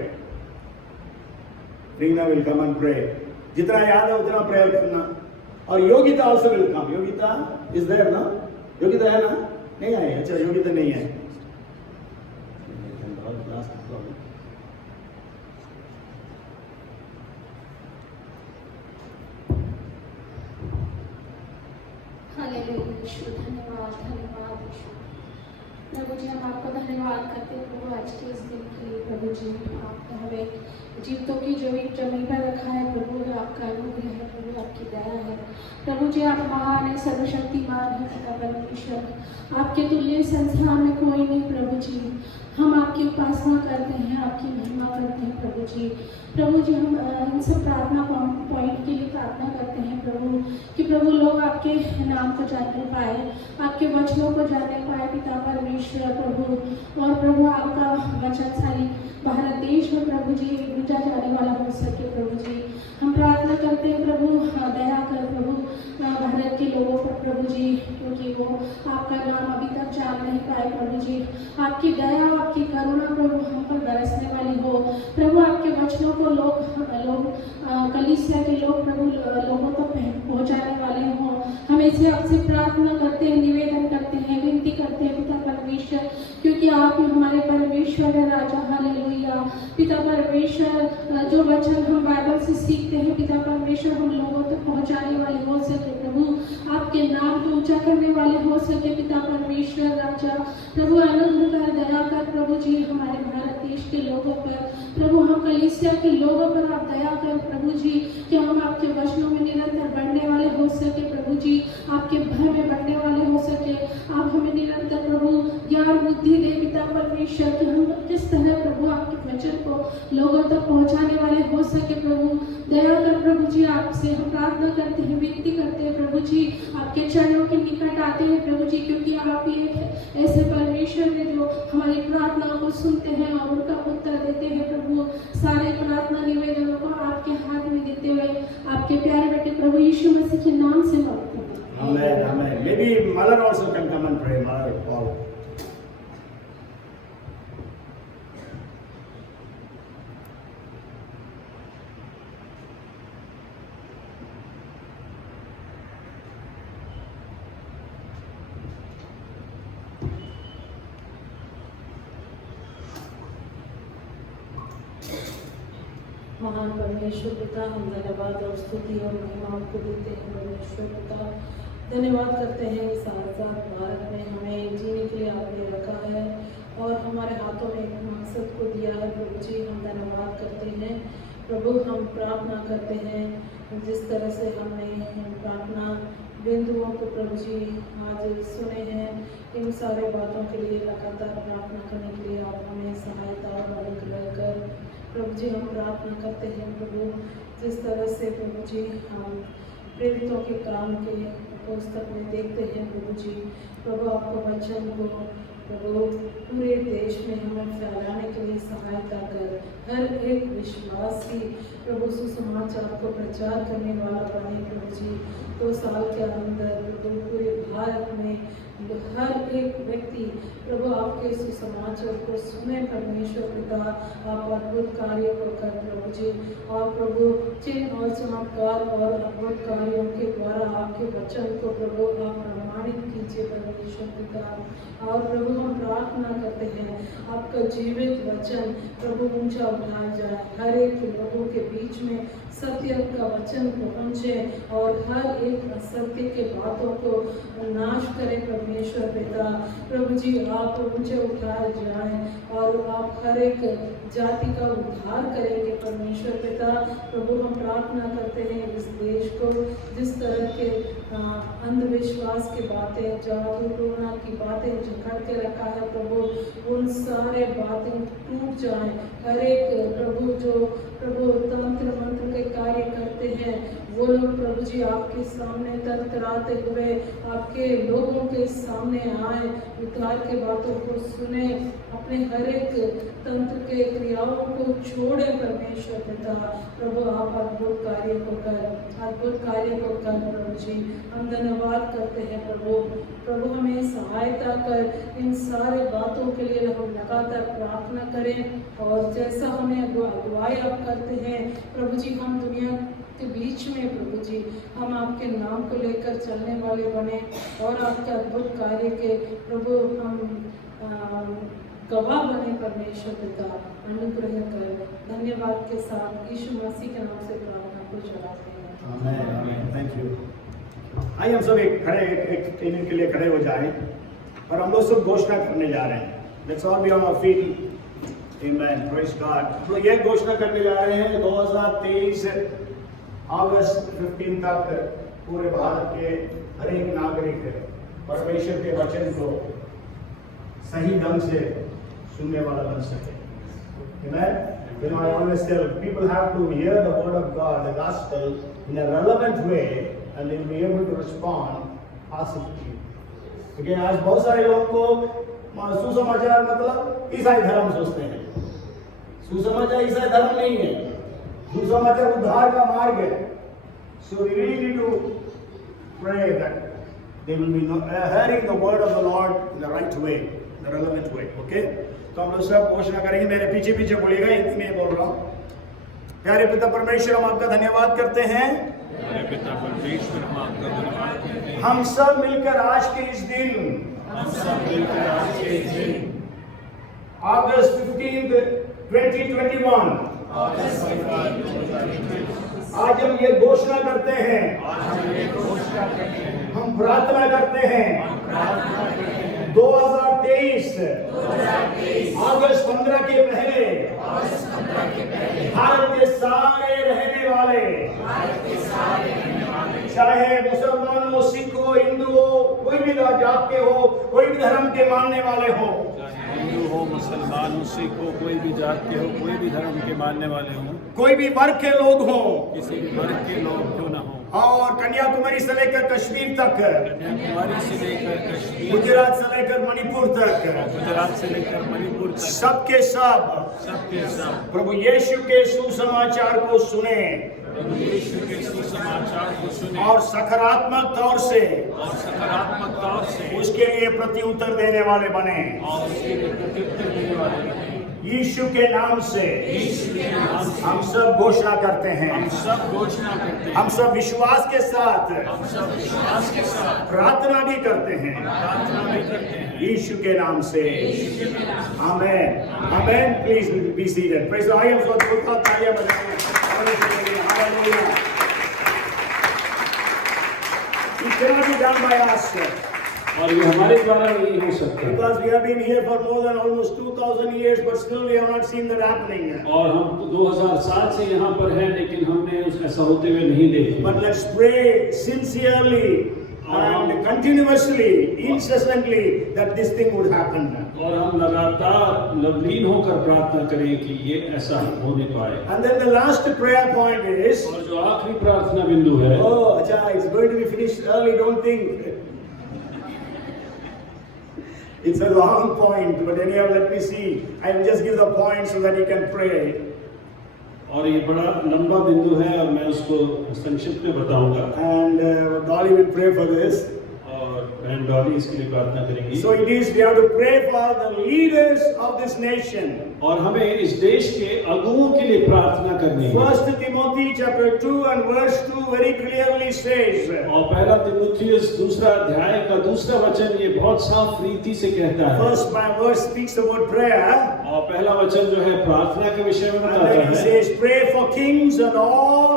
Veena will come and pray. जितना याद है उतना prayer करना। और Yogita also will come. Yogita is there ना? योगिता है ना? नहीं आए? अच्छा, योगिता नहीं है। हालेलुया, धन्यवाद धन्यवाद। प्रभु जी हम आपको धन्यवाद करते हैं प्रभु आज के इस दिन के लिए प्रभु जी आपने हमें जीवितों की जमीन पर रखा है प्रभु आपका अनुग्रह है प्रभु आपकी दया है प्रभु जी आप महान है सर्वशक्तिमान है पिता परमेश्वर आपके तुल्य संसार में कोई नहीं प्रभु जी हम आपकी उपासना करते हैं आपकी महिमा करते हैं प्रभु जी हम इन सब प्रार्थना पॉइंट के लिए प्रार्थना करते हैं प्रभु कि प्रभु लोग आपके नाम को जानने पाए आपके वचनों को जानने पाए पिता परमेश्वर प्रभु और प्रभु आपका वचन सारी भारत देश में प्रभु जी गुंजा जाने वाला हो सके प्रभु जी हम प्रार्थना करते हैं प्रभु दया कर प्रभु भारत के लोगों पर प्रभु जी क्योंकि वो आपका नाम अभी तक जान नहीं पाए प्रभु जी आपकी दया आपकी करुणा प्रभु हम पर बरसने वाली हो प्रभु आपके वचनों को लोग कलीसिया के लोग प्रभु लोगों तक पहुंचाने वाले हों हम इसे आपसे प्रार्थना करते हैं निवेदन करते हैं विनती करते हैं पिता परमेश्वर क्योंकि आप ही हमारे परमेश्वर है राजा हालेलुया पिता परमेश्वर जो वचन हम बाइबल से सीखते हैं पिता परमेश्वर हम लोगों तक पहुंचाने वाले हो सके प्रभु आपके नाम को ऊंचा करने वाले हो सके पिता परमेश्वर राजा प्रभु आनंद कर दया कर प्रभु जी हमारे भारत देश के लोगों पर प्रभु हम कलीसिया के लोगों पर आप दया कर प्रभु जी कि हम आपके वचनों में निरंतर बढ़ने वाले हो सके प्रभु जी आपके भय में बढ़ने वाले हो सके आप हमें निरंतर प्रभु ज्ञान बुद्धि दे पिता परमेश्वर कि हम किस तरह प्रभु आपके वचन को लोगों तक पहुंचाने वाले हो सके प्रभु दया कर प्रभु जी आपसे हम प्रार्थना करते हैं विनती करते हैं प्रभु जी आपके चरणों के निकट आते हैं प्रभु जी क्योंकि आप ही एक ऐसे परमेश्वर हैं जो हमारी प्रार्थना को सुनते हैं और उनका उत्तर देते हैं प्रभु सारे प्रार्थना निवेदनों को आपके हाथ में देते हुए आपके प्यारे बेटे प्रभु यीशु मसीह के नाम से मांगते हैं Amen, amen. Maybe mother also can come and pray. Mother, Paul. महान परमेश्वर पिता हम धन्यवाद और स्तुति और महिमा आपको देते हैं परमेश्वर पिता धन्यवाद करते हैं इस आज़ाद भारत में हमें जीने के लिए आपने रखा है और हमारे हाथों में एक मकसद को दिया है प्रभु जी हम धन्यवाद करते हैं प्रभु हम प्रार्थना करते हैं जिस तरह से हमने प्रार्थना बिंदुओं को प्रभु जी आज सुने हैं इन सारे बातों के लिए लगातार प्रार्थना करने के लिए आप हमें सहायता और अनुग्रह कर प्रभु जी हम प्रार्थना करते हैं प्रभु जिस तरह से प्रभु जी हम प्रेरितों के काम के पुस्तक में देखते हैं प्रभु जी प्रभु आपको वचन को प्रभु पूरे देश में हमें फैलाने के लिए सहायता कर हर एक विश्वासी प्रभु सुसमाचार को प्रचार करने वाला बने प्रभु जी 2 साल के अंदर प्रभु पूरे भारत में हर एक व्यक्ति प्रभु आपके सुसमाचार को सुने परमेश्वर पिता आप अद्भुत कार्यों को कर प्रभु जी और प्रभु चिन्ह और चमत्कार और अद्भुत कार्यों के द्वारा आपके वचन को प्रभु आप प्रमाणित कीजिए परमेश्वर पिता और प्रभु हम प्रार्थना करते हैं आपका जीवित वचन प्रभु ऊंचा उठाया जाए हर एक लोगों के बीच में सत्य का वचन पहुँचे और हर एक असत्य के बातों को नाश करें परमेश्वर पिता प्रभु जी आप ऊंचे उठाए जाएं और आप हर एक जाति का उद्धार करेंगे परमेश्वर पिता प्रभु हम प्रार्थना करते हैं इस देश को जिस तरह के अंधविश्वास की बातें जादू टोना की बातें जकड़ के रखा है प्रभु उन सारे बातें टूट जाएं हर एक प्रभु जो प्रभु तंत्र मंत्र के कार्य करते हैं वो लोग प्रभु जी आपके सामने तड़तड़ाते हुए आपके लोगों के सामने आए उद्धार के बातों को सुने अपने हर एक तंत्र के क्रियाओं को छोड़े परमेश्वर पिता प्रभु आप अद्भुत कार्य को कर प्रभु जी हम धन्यवाद करते हैं प्रभु हमें सहायता कर इन सारे बातों के लिए हम लगातार प्रार्थना करें और जैसा हमें अगुवाई आप करते हैं प्रभु जी हम दुनिया के बीच में प्रभु जी हम आपके नाम को लेकर चलने वाले बने और आपके अद्भुत कार्य के प्रभु हम गवाह बने परमेश्वर पिता अनुग्रह कर धन्यवाद के साथ यीशु मसीह के नाम से प्रार्थना को चढ़ाते हैं आमीन आमीन थैंक यू आइए हम सब एक मिनट के लिए खड़े हो जाएं और हम लोग सब घोषणा करने जा रहे हैं. Let's all be on our feet. Amen. Praise God. तो ये घोषणा करने जा रहे हैं 2023 अगस्त 15 तक पूरे भारत के हर एक नागरिक परमेश्वर के वचन को सही ढंग से सुनने वाला बन सके. Amen. You know, I always tell people have to hear the word of God, the gospel, in a relevant way, and they'll be able to respond positively. क्योंकि आज बहुत सारे लोगों को सुसमाचार मतलब ईसाई धर्म सोचते हैं. सुसमाचार ईसाई धर्म नहीं है. सुसमाचार उद्धार का मार्ग है. So we really need to pray that they will be hearing the word of the Lord in the right way, in the relevant way. Okay? तो हम लोग सब घोषणा करेंगे. मेरे पीछे पीछे बोलिएगा, हिंदी में बोल रहा हूँ. प्यारे पिता परमेश्वर, हम आपका धन्यवाद करते हैं. प्यारे पिता परमेश्वर, हम आपका धन्यवाद करते हैं. हम सब मिलकर आज के इस दिन अगस्त 15, 2021 आज हम ये घोषणा करते हैं, हम प्रार्थना करते हैं 2023 अगस्त 15 के पहले भारत के सारे रहने वाले, चाहे मुसलमान हो, सिख हो, हिंदू हो, कोई भी जात के हो, कोई भी धर्म के मानने वाले हो, हिंदू हो, मुसलमान हो, सिख हो, कोई भी जात के हो, कोई भी धर्म के मानने वाले हो, कोई भी वर्ग के लोग हो, किसी भी वर्ग के लोग क्यों न हो, और कन्याकुमारी से लेकर कश्मीर तक, कन्याकुमारी से लेकर कश्मीर, गुजरात से लेकर मणिपुर तक, गुजरात से लेकर मणिपुर तक, सबके सब प्रभु यीशु के सुसमाचार को सुने प्रभु यीशु के सुसमाचार को सुने और सकारात्मक तौर से उसके लिए प्रत्युत्तर देने वाले बने. और उसके लिए प्रत्युत्तर देने वाले बने. यीशु के नाम से हम सब घोषणा करते हैं. हम सब घोषणा करते हैं. हम सब विश्वास के साथ हम सब विश्वास के साथ प्रार्थना भी करते हैं प्रार्थना भी करते हैं. यीशु के नाम से. Amen. Amen. Please be seated. Praise the Lord. हम सब खुद तालियां बजाएं. Hallelujah. It cannot be done by us. और ये हमारे द्वारा नहीं हो सकता, Because we have been here for more than almost 2000 years, but still we have not seen that happening. और हम 2000 साल से यहाँ पर हैं, लेकिन हमने ऐसा होते हुए नहीं देखे. But let's pray sincerely and continuously, incessantly, that this thing would happen. और हम लगातार लवलीन होकर प्रार्थना करें कि ये ऐसा होने पाए. And then the last prayer point is, और जो आखिरी प्रार्थना बिंदु है, oh, acha, it's going to be finished early, don't think. It's a long point, but anyhow, let me see. I will just give the point so that you can pray. और ये बड़ा लंबा बिंदु है और मैं उसको संक्षिप्त में बताऊंगा. And Dolly will pray for this. और बहन डॉली इसके लिए प्रार्थना करेंगी. So it is, we have to pray for the leaders of this nation. और हमें इस देश के अगुओं के लिए प्रार्थना करनी है. 1 Timothy chapter 2 and verse 2 very clearly says, और पहला तीमुथियुस दूसरा अध्याय का दूसरा वचन ये बहुत साफ रीति से कहता है. first by verse speaks about prayer, और पहला वचन जो है प्रार्थना के विषय में and बताता then it है. says, pray for kings and all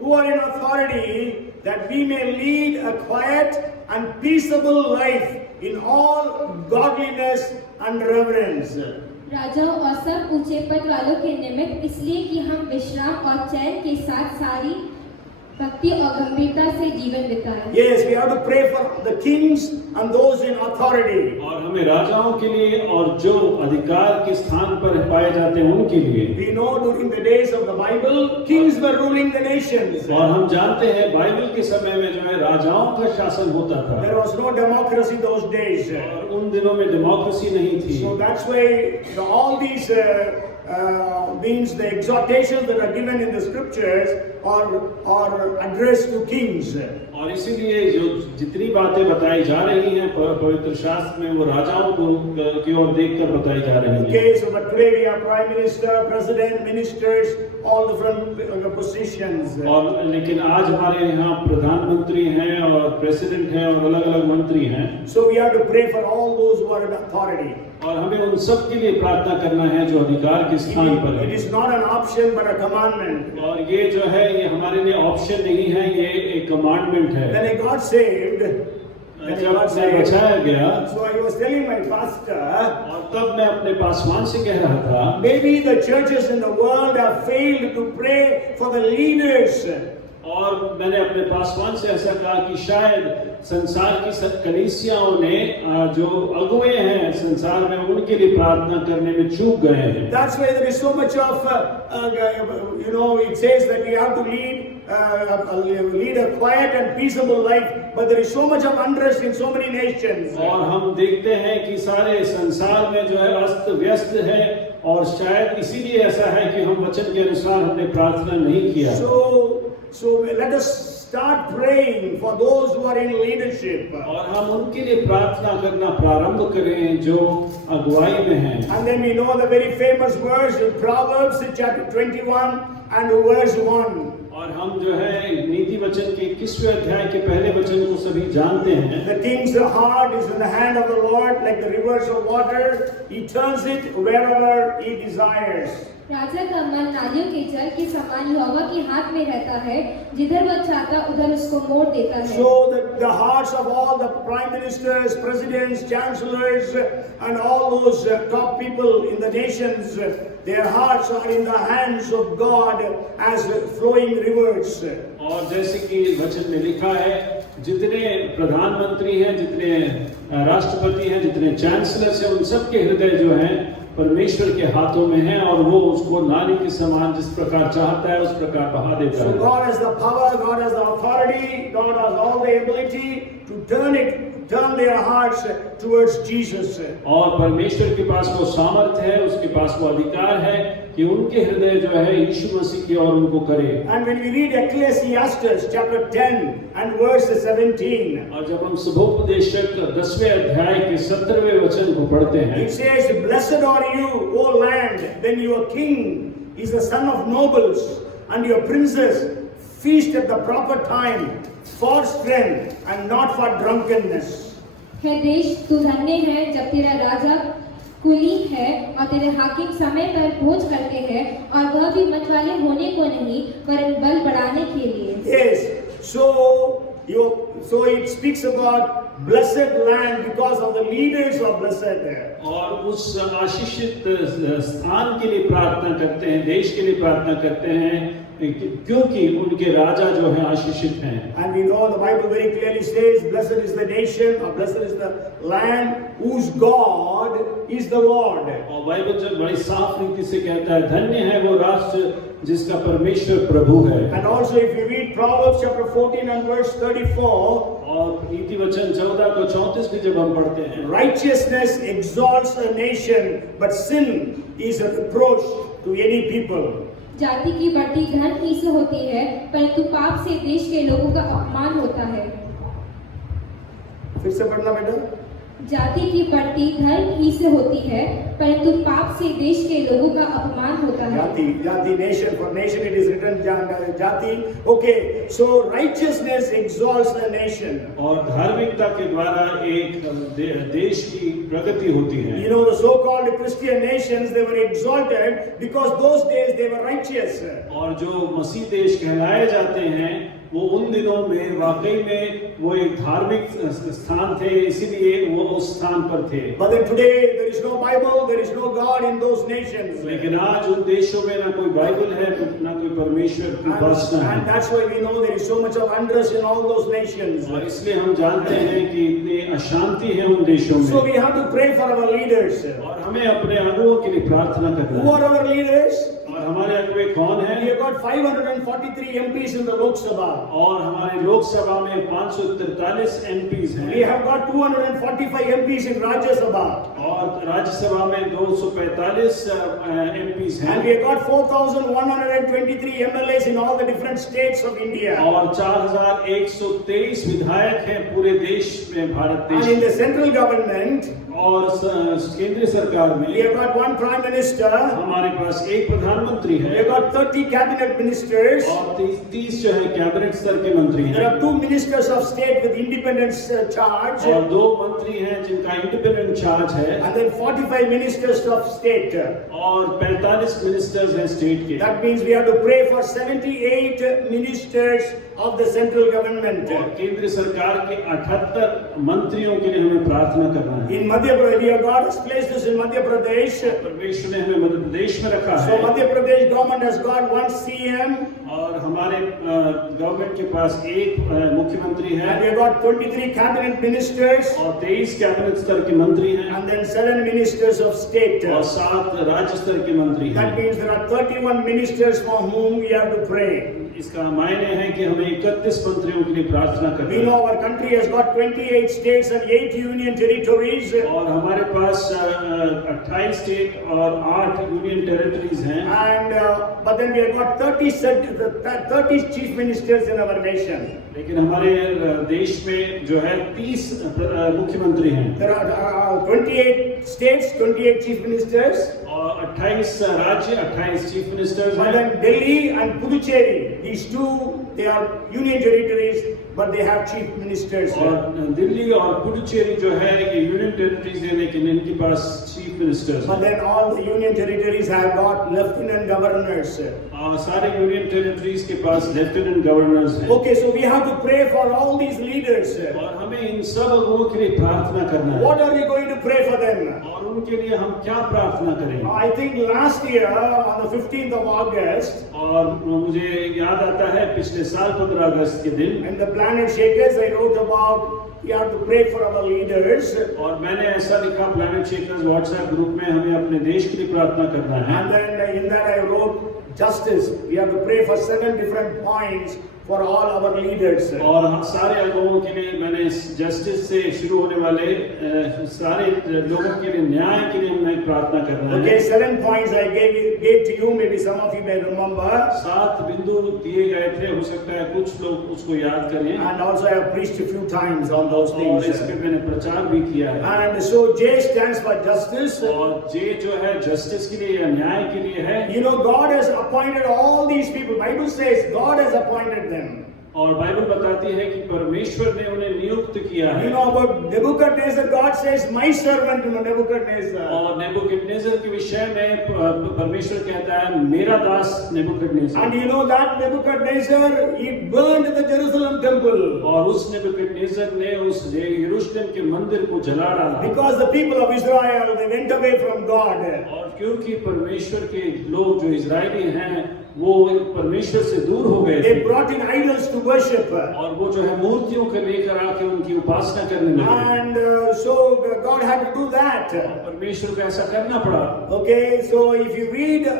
who are in authority, that we may lead a quiet and peaceable life in all godliness and reverence. राजाओं और सब ऊंचे पद वालों के निमित्त, इसलिए कि हम विश्राम और चैन के साथ सारी भक्ति और गंभीरता से जीवन बिताएं. Yes, we have to pray for the kings and those in authority. और हमें राजाओं के लिए और जो अधिकार के स्थान पर पाए जाते हैं उनके लिए. We know during the days of the Bible, kings were ruling the nations. और हम जानते हैं बाइबल के समय में जो है राजाओं का शासन होता था. There was no democracy those days. और उन दिनों में डेमोक्रेसी नहीं थी. So that's why all these means the exhortations that are given in the scriptures are addressed to kings. और इसीलिए जो जितनी बातें बताई जा रही हैं पवित्र शास्त्र में वो राजाओं की ओर देखकर बताई जा रही हैं. Okay, so but today we have prime minister, president, ministers, all different positions. और लेकिन आज हमारे यहाँ प्रधानमंत्री हैं और प्रेसिडेंट हैं और अलग-अलग मंत्री हैं. So we have to pray for all those who are in authority. और हमें उन सब के लिए प्रार्थना करना है जो अधिकार के स्थान पर It है. is not an option but a commandment. और ये जो है ये हमारे लिए ऑप्शन नहीं है, ये एक कमांडमेंट है. When I got saved, Then जब God मैं said, बचाया गया, so I was telling my pastor, और तब मैं अपने पासवान से कह रहा था, maybe the churches in the world have failed to pray for the leaders. और मैंने अपने पासवान से ऐसा कहा कि शायद संसार की सब कलीसियाओं ने जो अगुए हैं संसार में उनके लिए प्रार्थना करने में चूक गए हैं। That's why there is so much of, it says that we have to lead a quiet and peaceable life, but there is so much of unrest in so many nations. और हम देखते हैं कि सारे संसार में जो है अस्त व्यस्त है, और शायद इसीलिए ऐसा है कि हम वचन के अनुसार हमने प्रार्थना नहीं किया। So let us start praying for those who are in leadership. और हम उनके लिए प्रार्थना करना प्रारंभ करें जो अगुवाई में हैं। And then we know the very famous verse in Proverbs chapter 21 and verse 1. और हम जो है नीति वचन के 21वें अध्याय के पहले वचन को सभी जानते हैं। The king's heart is in the hand of the Lord, like the rivers of water. He turns it wherever he desires. राजा का मन नालियों के जल के समान यहोवा के हाथ में रहता है, जिधर वह चाहता उधर उसको मोड़ देता है। So the hearts of all the prime ministers, presidents, chancellors, and all those top people in the nations, their hearts are in the hands of God as flowing rivers. और जैसे कि वचन में लिखा है, जितने प्रधानमंत्री हैं, जितने राष्ट्रपति हैं, जितने चांसलर्स हैं, उन सब के हृदय जो हैं परमेश्वर के हाथों में है, और वो उसको नाली के समान जिस प्रकार चाहता है उस प्रकार बहा देता So है। God has the power, God has the authority, God has all the ability to turn their hearts towards Jesus. और परमेश्वर के पास वो सामर्थ्य है, उसके पास वो अधिकार है कि उनके हृदय जो है यीशु मसीह की ओर उनको करे। And when we read Ecclesiastes chapter 10 and verse 17, और जब हम शुभोपदेशक 10वें अध्याय के 17वें वचन को पढ़ते हैं, it says, "Blessed are you, O land, when your king is the son of nobles, and your princes feast at the proper time for strength and not for drunkenness." है देश तू धन्य है जब तेरा राजा कुली है और तेरे हाकिम समय पर भोज करते हैं, और वह भी मतवाले होने को नहीं वरन बल बढ़ाने के लिए। Yes, so it speaks about blessed land because of the leaders are blessed there. और उस आशीषित स्थान के लिए प्रार्थना करते हैं, देश के लिए प्रार्थना करते हैं, क्योंकि उनके राजा जो हैं आशीषित हैं। And we know the Bible very clearly says, "Blessed is the nation," or "Blessed is the land whose God is the Lord." और बाइबल जब बड़ी साफ रीति से कहता है, धन्य है वो राष्ट्र जिसका परमेश्वर प्रभु है। And also if you read Proverbs chapter 14 and verse 34, और नीति वचन 14 को 34 भी जब हम पढ़ते हैं, righteousness exalts a nation, but sin is a reproach to any people. जाति की बढ़ती धन ही से होती है, परंतु पाप से देश के लोगों का अपमान होता है। फिर से पढ़ना बेटा। जाति की बढ़ती धन ही से होती है, परंतु पाप से देश के लोगों का अपमान होता है। Jati, nation, for nation it is written Jati. Okay, so righteousness exalts a nation. और धार्मिकता के द्वारा एक देश की प्रगति होती है। You know, the so-called Christian nations, they were exalted because those days they were righteous. और जो मसीह देश कहलाए जाते हैं, वो उन दिनों में वाकई में वो एक धार्मिक स्थान थे, इसीलिए वो उस स्थान पर थे। But then today there is no Bible, there is no God in those nations. लेकिन आज उन देशों में ना कोई बाइबल है, ना कोई परमेश्वर की उपासना है। And that's why we know there is so much of unrest in all those nations. और इसलिए हम जानते हैं कि इतनी अशांति है उन देशों So में। we have to pray for our leaders. और हमें अपने अगुओं के लिए प्रार्थना करना Who है। are our leaders? और हमारे अगुए कौन We हैं? have got 543 MPs in the Lok Sabha. और हमारे लोकसभा में 543 MPs We हैं, have got 245 MPs in Rajya Sabha. और राज्यसभा में 245 MPs And हैं, we have got 4,123 MLAs in all the different states of India. और 4123 विधायक हैं पूरे देश में, भारत And देश in the central government, में। और केंद्रीय सरकार We में have got one prime minister. हमारे पास एक प्रधानमंत्री We है have got 30 cabinet ministers. और 30 जो है कैबिनेट स्तर के मंत्री There हैं are 2 ministers of state with independent charge. और 2 मंत्री हैं जिनका इंडिपेंडेंट चार्ज है And then 45 ministers of state. और 45 मिनिस्टर्स हैं स्टेट के। That means we have to pray for 78 ministers of the central government. और केंद्र सरकार के 78 मंत्रियों के लिए हमें प्रार्थना करना है। In Madhya Pradesh, God has placed us in Madhya Pradesh. परमेश्वर ने हमें मध्य प्रदेश में रखा So है Madhya Pradesh government has got one CM और हमारे गवर्नमेंट के पास एक मुख्यमंत्री and है we have got 23 cabinet ministers और 23 कैबिनेट स्तर के मंत्री हैं and then 7 ministers of state. और 7 राज्य स्तर के मंत्री That हैं। means there are 31 ministers for whom we have to pray. इसका मायने है कि हमें 31 मंत्रियों के लिए प्रार्थना We करनी know है our country has got 28 states and 8 union territories. और हमारे पास 28 स्टेट और 8 यूनियन टेरिटरीज हैं And but then we have got 30 chief ministers in our nation. लेकिन हमारे देश में जो है 30 मुख्यमंत्री हैं There are 28 states, 28 chief ministers. और 28 राज्य 28 चीफ मिनिस्टर्स But हैं then Delhi and Puducherry, these two, they are union territories, but they have chief ministers. और दिल्ली और पुडुचेरी जो है ये यूनियन टेरिटरीज है लेकिन इनके पास चीफ मिनिस्टर्स But हैं then all the union territories have got lieutenant governors. और सारे यूनियन टेरिटरीज के पास लेफ्टिनेंट गवर्नर्स हैं Okay, so we have to pray for all these leaders. और हमें इन सब लोगों के लिए प्रार्थना करना है What are we going to pray for them? और उनके लिए हम क्या प्रार्थना करेंगे I think last year on the 15th of August, और मुझे याद आता है पिछले साल 15 अगस्त के दिन in the Planet Shakers, I wrote about we have to pray for our leaders. और मैंने ऐसा लिखा प्लैनेट शेकर्स व्हाट्सएप ग्रुप में हमें अपने देश के लिए प्रार्थना करना है And then in that I wrote justice. We have to pray for 7 different points for all our leaders. और हम सारे लोगों के लिए मैंने जस्टिस से शुरू होने वाले सारे लोगों के लिए न्याय के लिए हमें प्रार्थना करना है Okay, 7 points I gave to you. Maybe some of you may remember. 7 बिंदु दिए गए थे हो सकता है कुछ लोग उसको याद करें And also I have preached a few times on those और things. इस पे मैंने प्रचार भी किया है And so J stands for justice. और जे जो है जस्टिस के लिए या न्याय के लिए है You know, God has appointed all these people. Bible says God has appointed them. और बाइबल बताती है कि परमेश्वर ने उन्हें नियुक्त किया You है know about Nebuchadnezzar, God says, my servant Nebuchadnezzar. और नेबुकदनेस्सर के विषय में परमेश्वर कहता है मेरा दास Nebuchadnezzar And you know that Nebuchadnezzar, he burned the Jerusalem temple. और उस नेबुकदनेस्सर ने उस यरूशलेम के मंदिर को जला डाला Because the people of Israel, they went away from God. और क्योंकि परमेश्वर के लोग जो इजरायली हैं वो परमेश्वर से दूर हो गए थे They brought in idols to worship. और वो जो है मूर्तियों को लेकर आके उनकी उपासना करने लगे And so God had to do that. परमेश्वर को ऐसा करना पड़ा Okay, so if you read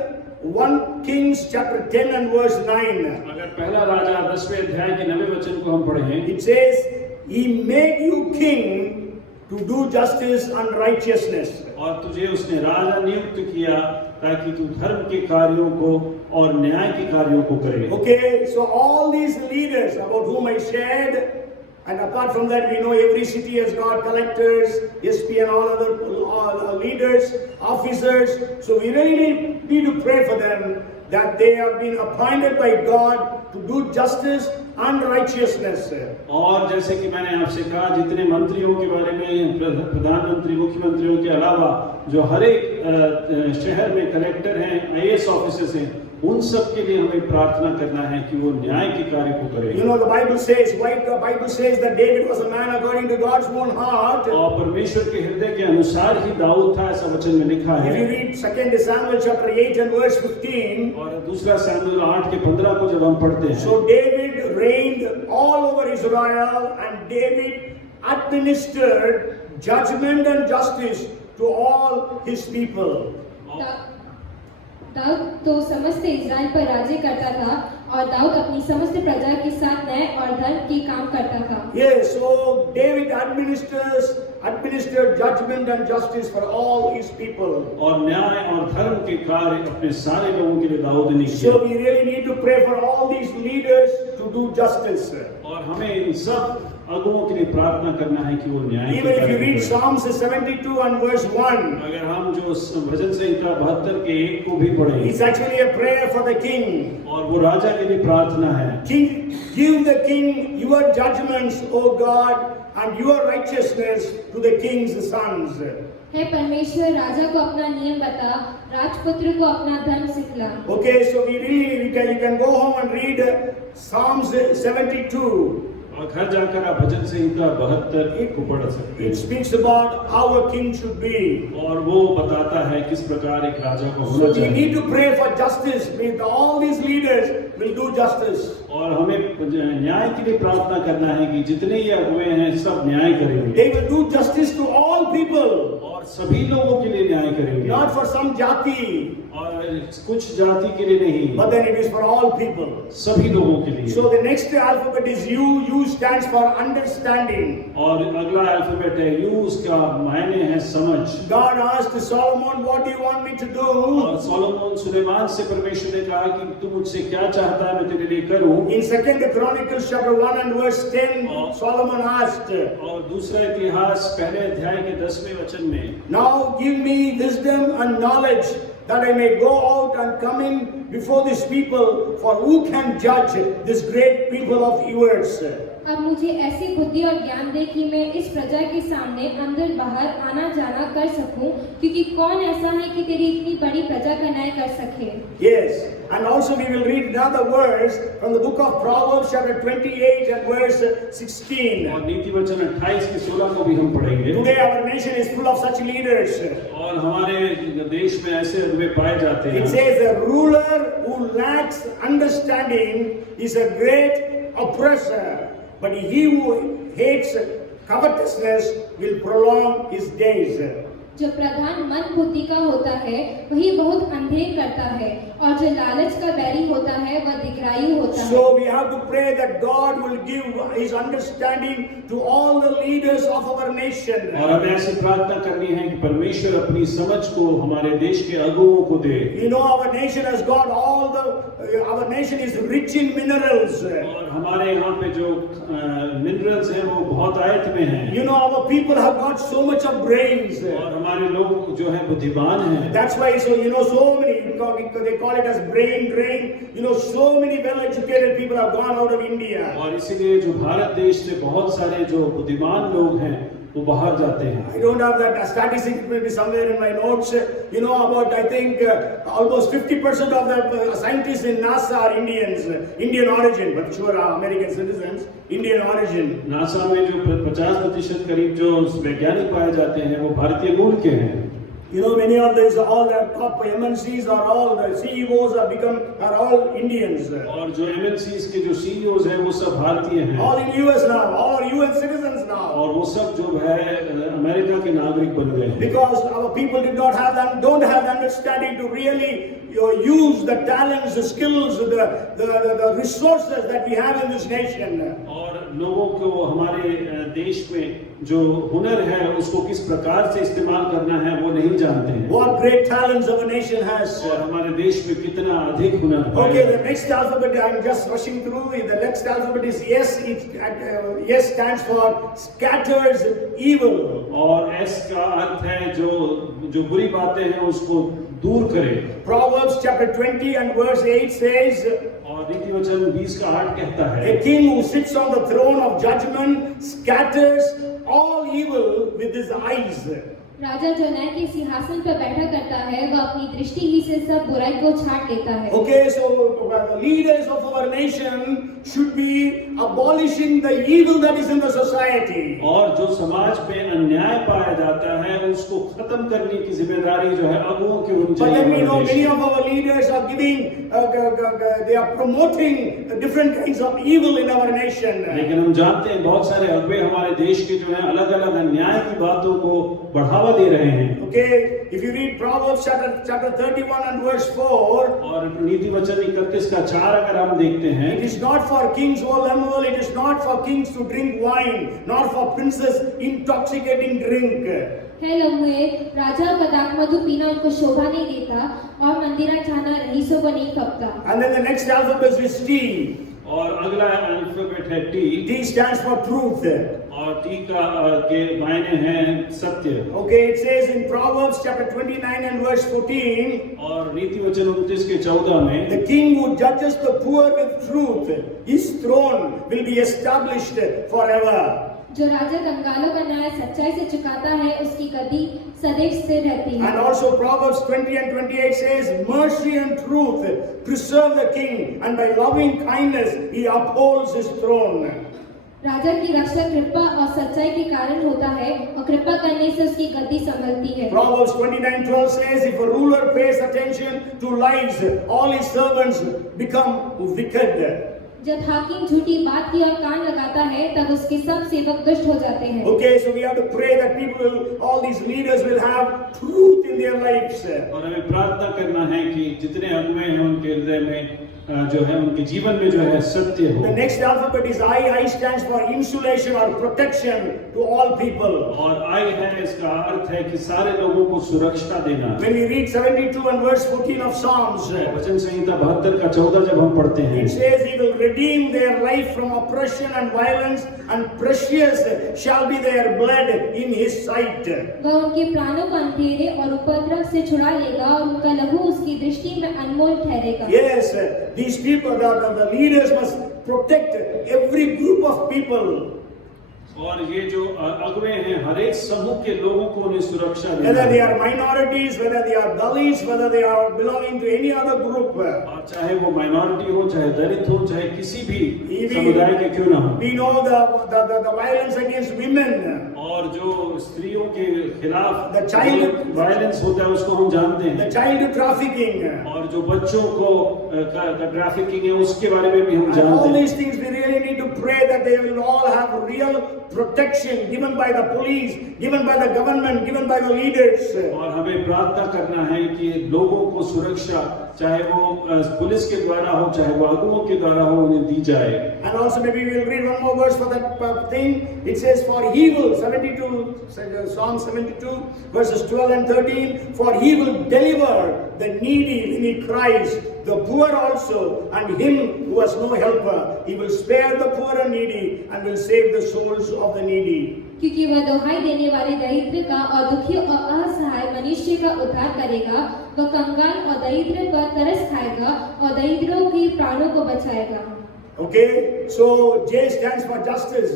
1 Kings chapter 10 and verse 9, अगर पहला राजा 10वें अध्याय के 9वें वचन को हम पढ़ें it says, He made you king to do justice and righteousness. और तुझे उसने राजा नियुक्त किया ताकि तू धर्म के कार्यों को और न्याय के कार्यों को करे Okay, so all these leaders about whom I shared, and apart from that, we know every city has got collectors, SP, and all other leaders, officers. So we really need to pray for them that they have been appointed by God to do justice and righteousness. और जैसे कि मैंने आपसे कहा जितने मंत्रियों के बारे में प्रधानमंत्री मुख्यमंत्रियों के अलावा जो हर एक शहर में कलेक्टर हैं आईएएस ऑफिसर्स हैं उन सब के लिए हमें प्रार्थना करना है कि वो न्याय के कार्य को करें You know, the Bible says that David was a man according to God's own heart. और परमेश्वर के हृदय के अनुसार ही दाऊद था ऐसा वचन में लिखा If you है read 2 Samuel chapter 8 and verse 15, और दूसरा सैमुएल 8 के 15 को जब हम पढ़ते हैं so David reigned all over Israel, and David administered judgment and justice to all his people. Dawood तो समस्त इज़राइल पर राज्य करता था और दाऊद अपनी समस्त प्रजा के साथ न्याय और धर्म के काम करता था Yes, so David administered judgment and justice for all his people. और न्याय और धर्म के कार्य अपने सारे लोगों के लिए दाऊद ने So किए we really need to pray for all these leaders to do justice. और हमें इन सब अगुओं के लिए प्रार्थना करना है कि वो न्याय Even if you कार्य read करें। Psalms 72 and verse 1, अगर हम जो भजन संहिता 72 के 1 को भी पढ़ें, it's actually a prayer for the king. और वो राजा के लिए प्रार्थना है। King, give the king your judgments, O God, and your righteousness to the king's sons. हे परमेश्वर, राजा को अपना नियम बता, राजपुत्र को अपना धर्म सिखला। Okay, so you can go home and read Psalms 72. और घर जाकर आप भजन संहिता 72 को पढ़ सकते It हैं। speaks about how a king should be. और वो बताता है किस प्रकार एक राजा को होना So we चाहिए। need to pray for justice. With all these leaders will do justice. और हमें न्याय के लिए प्रार्थना करना है कि जितने ये अगुए हैं सब न्याय करेंगे They will do justice to all people, और सभी लोगों के लिए न्याय करेंगे, not for some jati, और कुछ जाति के लिए नहीं, but then it is for all people. सभी लोगों के लिए। So the next alphabet is U. U stands for understanding. और अगला अल्फाबेट है यू, उसका मायने है समझ। God asked Solomon, "What do you want me to do?" और सोलोमन सुलेमान से परमेश्वर ने कहा कि तू मुझसे क्या चाहता है मैं तेरे लिए करूं। In 2 Chronicles chapter 1 and verse 10, Solomon asked, और दूसरा इतिहास पहले अध्याय के 10वें वचन में, "Now give me wisdom and knowledge, that I may go out and come in before this people, for who can judge this great people of yours?" अब मुझे ऐसी बुद्धि और ज्ञान दे कि मैं इस प्रजा के सामने अंदर बाहर आना जाना कर सकूं, क्योंकि कौन ऐसा है कि तेरी इतनी बड़ी प्रजा का न्याय कर सके। Yes, and also we will read another verse from the book of Proverbs chapter 28 and verse 16. और नीति वचन 28 के 16 को भी हम पढ़ेंगे। Today our nation is full of such leaders. और हमारे देश में ऐसे अगुवे पाए जाते हैं। It says a ruler who lacks understanding is a great oppressor, but he who hates covetousness will prolong his days. जो प्रधान मन बुद्धि का होता है वही बहुत अंधेर करता है, और जो लालच का बैरी होता है वह दीर्घायु होता है। So we have to pray that God will give his understanding to all the leaders of our nation. और हमें ऐसी प्रार्थना करनी है कि परमेश्वर अपनी समझ को हमारे देश के अगुओं को दे। You know our nation has got our nation is rich in minerals. और हमारे यहाँ पे जो मिनरल्स हैं वो बहुत आयत में हैं। You know our people have got so much of brains. और हमारे लोग जो हैं बुद्धिमान हैं। That's why so many, they call it as brain drain. So many well-educated people have gone out of India. और इसीलिए जो भारत देश से बहुत सारे जो बुद्धिमान लोग हैं वो बाहर जाते हैं। I don't have that statistic, it may be somewhere in my notes. About I think almost 50% of the scientists in NASA are Indians, Indian origin, but sure are American citizens, Indian origin. NASA में जो 50% करीब जो वैज्ञानिक पाए जाते हैं वो भारतीय मूल के हैं। Many of these, all the top MNCs are all the CEOs are all Indians. और जो MNCs के जो CEOs हैं वो सब भारतीय हैं। All in US now, all are UN citizens now. और वो सब जो है अमेरिका के नागरिक बन गए हैं। Because our people don't have the understanding to really use the talents, the skills, the resources that we have in this nation. और लोगों को हमारे देश में जो हुनर है उसको किस प्रकार से इस्तेमाल करना है वो नहीं जानते हैं। What great talents our nation has. और हमारे देश में कितना अधिक हुनर है। Okay, the next alphabet I'm just rushing through. The next alphabet is S. S stands for scatters evil. और S का अर्थ है जो बुरी बातें हैं उसको दूर करे। Proverbs chapter 20 and verse 8 says, और नीति वचन 20 का 8 कहता है, a king who sits on the throne of judgment scatters all evil with his eyes. राजा जो न्याय के सिंहासन पर बैठा करता है वह अपनी दृष्टि ही से सब बुराई को छांट लेता है। Okay, so the leaders of our nation should be abolishing the evil that is in the society. और जो समाज में अन्याय पाया जाता है उसको खत्म करने की जिम्मेदारी जो है अगुओं की होनी But then we know चाहिए। many of our leaders are they are promoting different kinds of evil in our nation. लेकिन हम जानते हैं बहुत सारे अगुवे हमारे देश के जो है अलग अलग अन्याय की बातों को बढ़ावा दे रहे हैं। Okay, if you read Proverbs chapter 31 and verse 4, और नीति वचन 31 का 4 अगर हम देखते हैं, it is not for kings, O Lemuel, it is not for kings to drink wine, nor for princes intoxicating drink. हे लम्हे राजा का दाखमधु पीना उनको शोभा नहीं देता और मंदिरा खाना रईसों को नहीं खपता। And then the next alphabet is T. और अगला अल्फाबेट है T. T stands for truth. और टी का के मायने हैं सत्य। Okay, it says in Proverbs chapter 29 and verse 14, और नीति वचन 29 के 14 में the king who judges the poor with truth, his throne will be established forever. जो राजा कंगालों का न्याय सच्चाई से चुकाता है उसकी गद्दी सदैव स्थिर रहती है। And also Proverbs 20 and 28 says, mercy and truth preserve the king, and by loving kindness he upholds his throne. राजा की रक्षा कृपा और सच्चाई के कारण होता है और कृपा करने से उसकी गद्दी संभलती है। Proverbs 29:12 says, if a ruler pays attention to lies, all his servants become wicked. जब हाकिम झूठी बात की ओर कान लगाता है तब उसके सब सेवक दुष्ट हो जाते हैं। Okay, so we have to pray that people will, all these leaders will have truth in their lives. और हमें प्रार्थना करना है कि जितने अगुवे हैं उनके हृदय में जो है उनके जीवन में जो है सत्य हो। The next alphabet is I. I stands for insulation or protection to all people. और आई है इसका अर्थ है कि सारे लोगों को सुरक्षा देना। When we read 72 and verse 14 of Psalms, वचन संहिता 72 का 14 जब हम पढ़ते हैं, it says he will redeem their life from oppression and violence, and precious shall be their blood in his sight. वह उनके प्राणों को अंधेरे और उपद्रव से छुड़ा लेगा और उनका लहू उसकी दृष्टि में अनमोल ठहरेगा। Yes, these people, the leaders must protect every group of people. और ये जो अगुवे हैं हर एक समूह के लोगों को उन्हें सुरक्षा देना Whether they है। are minorities, whether they are Dalits, whether they are belonging to any other group. और चाहे वो माइनॉरिटी हो, चाहे दलित हो, चाहे किसी भी Even- समुदाय के क्यों ना हो। We know the violence against women, और जो स्त्रियों के खिलाफ The child- वायलेंस होता है उसको हम जानते the हैं। child trafficking, और जो बच्चों को ट्रैफिकिंग है उसके बारे में भी हम and जानते all हैं। these things we really need to pray that they will all have real protection given by the police, given by the government, given by the leaders. और हमें प्रार्थना करना है कि लोगों को सुरक्षा चाहे वो पुलिस के द्वारा हो चाहे वो अगुओं के द्वारा हो उन्हें दी जाए। And also maybe we will read one more verse for that thing. It says, for he will, 72, Psalm 72, verses 12 and 13, for he will deliver the needy when he cries, the poor also, and him who has no helper. He will spare the poor and needy, and will save the souls of the needy. क्योंकि वह दोहाई देने वाले दरिद्र का और दुखी और असहाय मनुष्य का उद्धार करेगा। वह कंगाल और दरिद्र पर तरस खाएगा और दरिद्रों के प्राणों को बचाएगा। Okay, so J stands for justice,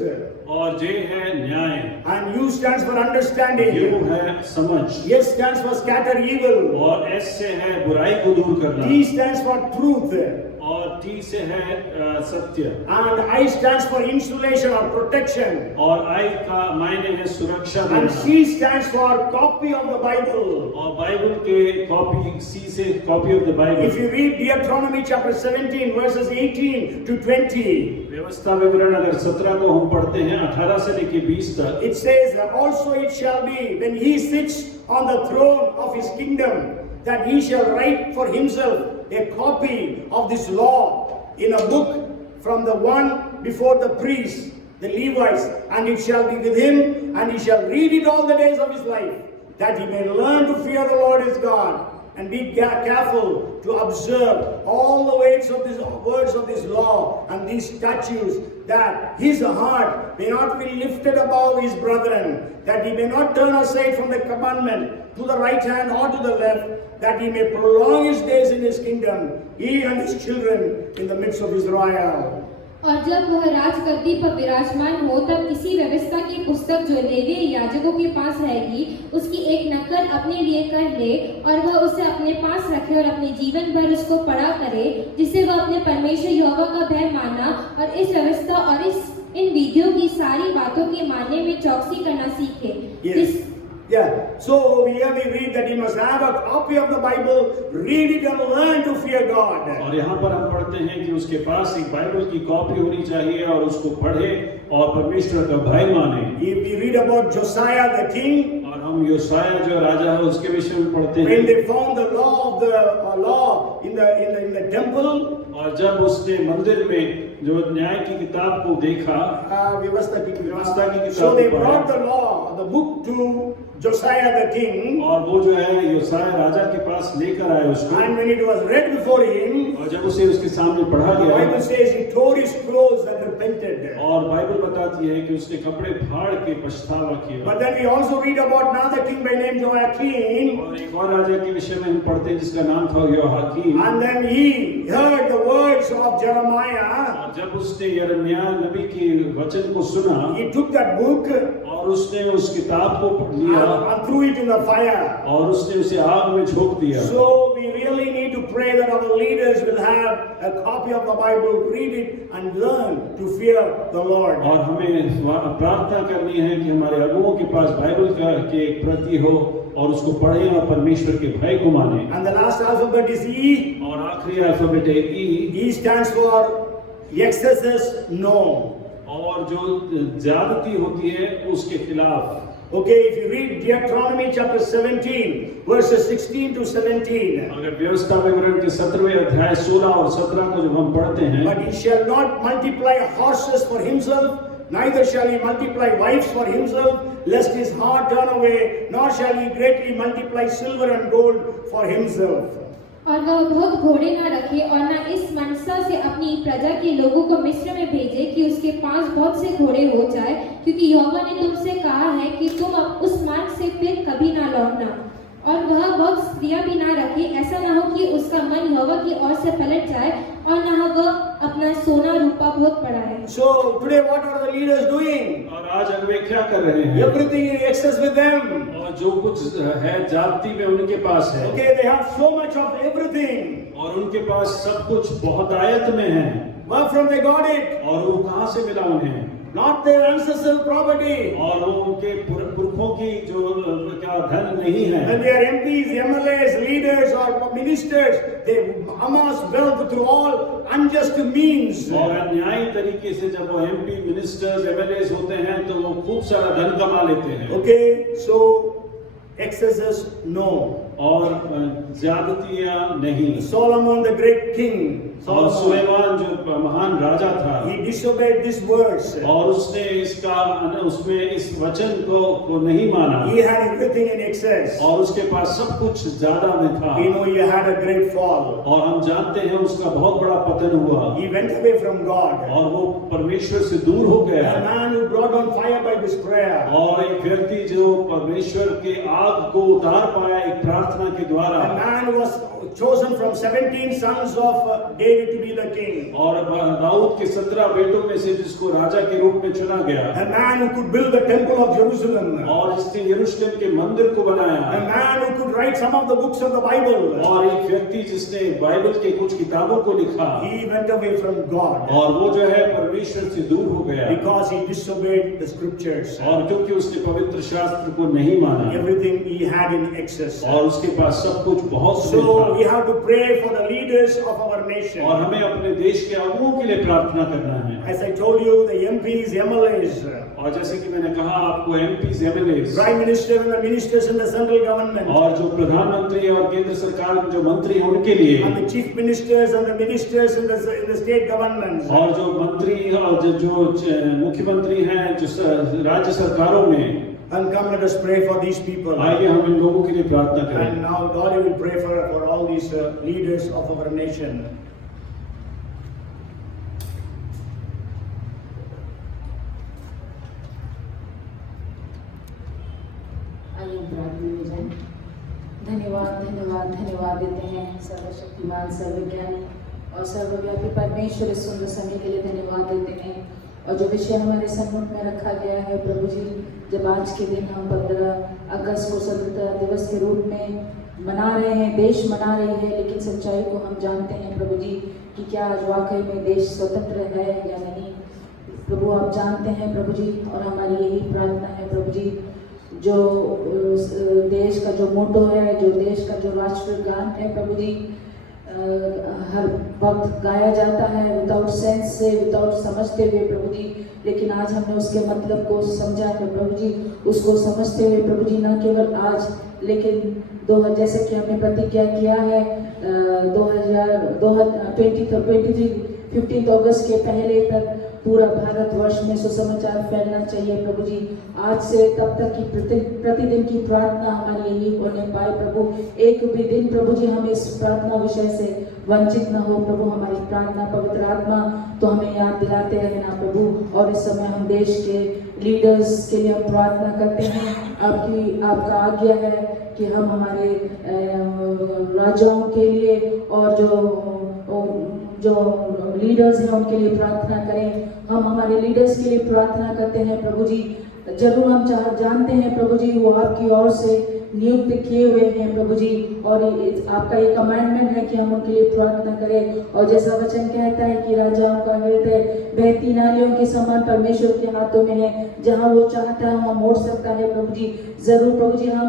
और जे है न्याय, and U stands for understanding. You है समझ, S stands for scatter evil. और एस से है बुराई को दूर करना, T stands for truth. और टी से है सत्य, And I stands for insulation or protection. और आई का मायने है सुरक्षा And देना, C stands for copy of the Bible. और बाइबल के कॉपी सी से copy of the If Bible. you read Deuteronomy chapter 17 verses 18 to 20, व्यवस्था विवरण अगर 17 को हम पढ़ते हैं 18 से लेके 20 तक, it says, also it shall be when he sits on the throne of his kingdom, that he shall write for himself a copy of this law in a book from the one before the priests, the Levites, and it shall be with him, and he shall read it all the days of his life, that he may learn to fear the Lord his God, and be careful to observe all the words of this law and these statutes, that his heart may not be lifted above his brethren, that he may not turn aside from the commandment to the right hand or to the left, that he may prolong his days in his kingdom, he and his children in the midst of Israel. और जब वह राजगद्दी पर विराजमान हो तब इसी व्यवस्था की पुस्तक जो लेवीय याजकों के पास रहेगी उसकी एक नकल अपने लिए कर ले और वह उसे अपने पास रखे और अपने जीवन भर उसको पढ़ा करे, जिससे वह अपने परमेश्वर यहोवा का भय मानना और इस व्यवस्था और इन विधियों की सारी बातों के मानने में चौकसी करना सीखे। Yeah, so here we read that he must have a copy of the Bible, read it and learn to fear God. और यहाँ पर हम पढ़ते हैं कि उसके पास एक बाइबल की कॉपी होनी चाहिए और उसको पढ़े और परमेश्वर का भय माने। We read about Josiah the king. और हम योसाया जो राजा है उसके विषय में पढ़ते When हैं। they found the law in the temple, और जब उसने मंदिर में जो न्याय की किताब को देखा, व्यवस्था की किताब so they को brought पढ़ा, the law, the book to Josiah the king. और वो जो है योसाया राजा के पास लेकर आए उसको, And when it was read before him, और जब उसे उसके सामने पढ़ा the गया, Bible says he tore his clothes and repented. और बाइबल बताती है कि उसने कपड़े फाड़ के पछतावा किया। But then we also read about another king by name Joachim. और एक और राजा के विषय में हम पढ़ते हैं जिसका नाम था योआकीम। And then he heard the words of Jeremiah. और जब उसने यिर्मयाह नबी के वचन को सुना, He took that book और उसने उस किताब को पढ़ लिया and threw it in the fire. और उसने उसे आग में झोंक दिया। So we really need to pray that our leaders will have a copy of the Bible, read it and learn to fear the Lord. और हमें प्रार्थना करनी है कि हमारे अगुओं के पास बाइबल के एक प्रति हो और उसको पढ़ें और परमेश्वर के भय को माने। And the last alphabet is E. और आखिरी अल्फाबेट है ई। E stands for excesses, no. और जो ज्यादती होती है उसके खिलाफ। Okay, if you read Deuteronomy chapter 17, verses 16 to 17. अगर व्यवस्था विवरण के 17वें अध्याय 16 और 17 को जब हम पढ़ते हैं, But he shall not multiply horses for himself, neither shall he multiply wives for himself, lest his heart turn away, nor shall he greatly multiply silver and gold for himself. और वह बहुत घोड़े न रखे और न इस मनसा से अपनी प्रजा के लोगों को मिस्र में भेजे कि उसके पास बहुत से घोड़े हो जाए, क्योंकि यहोवा ने तुमसे कहा है कि तुम उस मार्ग से फिर कभी ना लौटना। और वह बहुत स्त्रियां भी ना रखे, ऐसा ना हो कि उसका मन यहोवा की ओर से पलट जाए और ना वह अपना सोना रूपा बहुत बढ़ाए। So today what are the leaders doing? और आज अगुवे क्या कर रहे हैं? Everything in excess with them. और जो कुछ है जाति में उनके पास है, Okay, they have so much of everything. और उनके पास सब कुछ बहुत आयत में है। Where from they got it? और वो कहाँ से मिला उन्हें? Not their ancestral property. और वो उनके पुरखों की जो क्या धन नहीं है। When they are MPs, MLAs, leaders or ministers, they amass wealth through all unjust means. और अन्यायी तरीके से जब वो एमपी, मिनिस्टर्स, एमएलएस होते हैं तो वो खूब सारा धन कमा लेते हैं। Okay, so excesses, no. और ज्यादतियां नहीं। Solomon, the great king, और सुलेमान जो महान राजा था, he disobeyed this verse. और उसने उसमें इस वचन को नहीं माना। He had everything in excess. और उसके पास सब कुछ ज्यादा में था। We know he had a great fall. और हम जानते हैं उसका बहुत बड़ा पतन हुआ। He went away from God. और वो परमेश्वर से दूर हो गया। A man who brought on fire by this prayer. और एक व्यक्ति जो परमेश्वर के आग को उतार पाया एक प्रार्थना के द्वारा। A man who was chosen from 17 sons of David to be the king. और दाऊद के 17 बेटों में से जिसको राजा के रूप में चुना गया। A man who could build the temple of Jerusalem. और जिसने यरूशलेम के मंदिर को बनाया। A man who could write some of the books of the Bible. और एक व्यक्ति जिसने बाइबल के कुछ किताबों को लिखा। He went away from God. और वो जो है परमेश्वर से दूर हो गया। Because he disobeyed the scriptures. और क्योंकि उसने पवित्र शास्त्र को नहीं माना। Everything he had in excess. और उसके पास सब कुछ बहुत So था। we have to pray for the leaders of our nation. और हमें अपने देश के अगुओं के लिए प्रार्थना करना है। As I told you, the MPs, MLAs, और जैसे कि मैंने कहा आपको MPs, MLAs, Prime Minister and the ministers in the central government, और जो प्रधानमंत्री और केंद्र सरकार के जो मंत्री हैं उनके लिए, and the chief ministers and the ministers in the state governments, और जो मंत्री और जो मुख्यमंत्री हैं जो राज्य सरकारों में, and come let us pray for these people. आइए हम इन लोगों के लिए प्रार्थना करें। And now God will pray for all these leaders of our nation. आइए प्रार्थना में जाएं। धन्यवाद धन्यवाद धन्यवाद देते हैं सर्वशक्तिमान, सर्वज्ञानी और सर्वव्यापी परमेश्वर, इस सुंदर समय के लिए धन्यवाद देते हैं। और जो विषय हमारे सम्मुख में रखा गया है प्रभु जी, जब आज के दिन हम 15 अगस्त को स्वतंत्रता दिवस के रूप में मना रहे हैं, देश मना रही है, लेकिन सच्चाई को हम जानते हैं प्रभु जी कि क्या आज वाकई में देश स्वतंत्र है या नहीं। प्रभु आप जानते हैं प्रभु जी, और हमारी यही प्रार्थना है प्रभु जी, जो देश का जो मोटो है, जो देश का जो राष्ट्रगान है प्रभु जी, हर वक्त गाया जाता है विदाउट सेंस से, विदाउट समझते हुए प्रभु जी, लेकिन आज हमने उसके मतलब को समझा है प्रभु जी, उसको समझते हुए प्रभु जी, न केवल आज लेकिन जैसे कि हमने प्रतिज्ञा किया है 15 अगस्त के पहले तक पूरा भारतवर्ष में सुसमाचार फैलना चाहिए प्रभु जी। आज से तब तक की प्रतिदिन की प्रार्थना हमारी यही होने पाए प्रभु। एक भी दिन प्रभु जी हम इस प्रार्थना विषय से वंचित न हो प्रभु। हमारी प्रार्थना पवित्र आत्मा तो हमें याद दिलाते रहना प्रभु। और इस समय हम देश के लीडर्स के लिए हम प्रार्थना करते हैं। आपका आज्ञा है कि हम हमारे राजाओं के लिए और जो लीडर्स हैं उनके लिए प्रार्थना करें। हम हमारे लीडर्स के लिए प्रार्थना करते हैं प्रभु जी। जरूर हम जानते हैं प्रभु जी वो आपकी ओर से नियुक्त किए हुए हैं प्रभु जी। और आपका ये कमांडमेंट है कि हम उनके लिए प्रार्थना करें। और जैसा वचन कहता है कि राजाओं का हृदय बहती नालियों के समान परमेश्वर के हाथों में है। जहाँ वो चाहता है वहाँ मोड़ सकता है प्रभु जी। जरूर प्रभु जी हम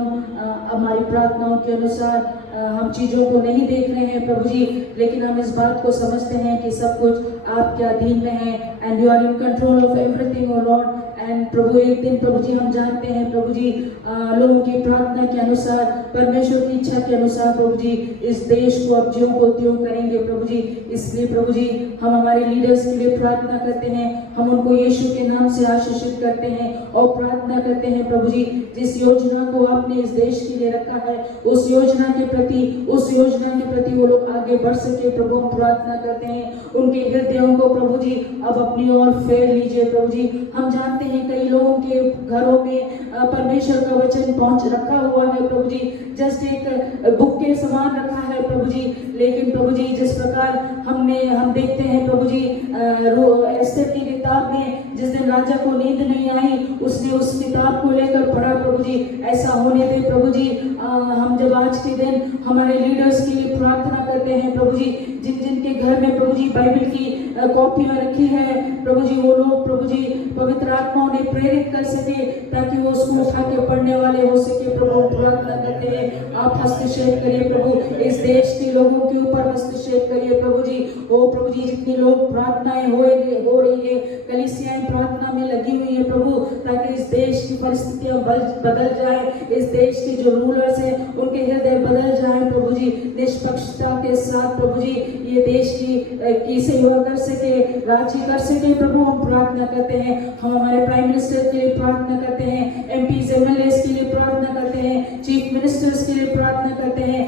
हमारी प्रार्थनाओं के अनुसार हम चीज़ों को नहीं देख रहे हैं प्रभु जी, लेकिन हम इस बात को समझते हैं कि सब कुछ आपके अधीन में है। And you are in control of everything O Lord. And प्रभु एक दिन प्रभु जी हम जानते हैं प्रभु जी लोगों की प्रार्थना के अनुसार, परमेश्वर की इच्छा के अनुसार प्रभु जी इस देश को अब ज्यों को त्यों करेंगे प्रभु जी। इसलिए प्रभु जी हम हमारे लीडर्स के लिए प्रार्थना करते हैं। हम उनको यीशु के नाम से आशीषित करते हैं और प्रार्थना करते हैं प्रभु जी जिस योजना को आपने इस देश के लिए रखा है उस योजना के प्रति वो लोग आगे बढ़ सके प्रभु। हम प्रार्थना करते हैं उनके हृदयों को प्रभु जी अब अपनी ओर फेर लीजिए प्रभु जी। हम जानते हैं कई लोगों के घरों में परमेश्वर का वचन पहुंच रखा हुआ है प्रभु जी। जस्ट एक बुक के समान रखा है प्रभु जी। लेकिन प्रभु जी जिस प्रकार हम देखते हैं प्रभु जी एस्तेर की किताब में जिस दिन राजा को नींद नहीं आई उसने उस किताब को लेकर पढ़ा प्रभु जी। ऐसा होने दे प्रभु जी। हम जब आज के दिन हमारे लीडर्स के लिए प्रार्थना करते हैं प्रभु जी, जिन जिन के घर में प्रभु जी बाइबल की कॉपियां रखी है प्रभु जी, वो लोग प्रभु जी पवित्र आत्मा उन्हें प्रेरित कर सके ताकि वो उसको उठा के पढ़ने वाले हो सके प्रभु। प्रार्थना करते हैं आप हस्तक्षेप करिए प्रभु। इस देश के लोगों के ऊपर हस्तक्षेप करिए प्रभु जी। ओ प्रभु जी जितनी लोग प्रार्थनाएं हो रही है, कलीसियाएं प्रार्थना में लगी हुई है प्रभु, ताकि इस देश की परिस्थितियां बदल जाए, इस देश के जो रूलर्स हैं उनके हृदय बदल जाए प्रभु जी। निष्पक्षता के साथ प्रभु जी ये देश की सेवा कर सके, राज्य कर सके प्रभु। हम प्रार्थना करते हैं। हम हमारे प्राइम मिनिस्टर के लिए प्रार्थना करते हैं, एमपीज एमएलएस के लिए प्रार्थना करते हैं, चीफ मिनिस्टर्स के लिए प्रार्थना करते हैं,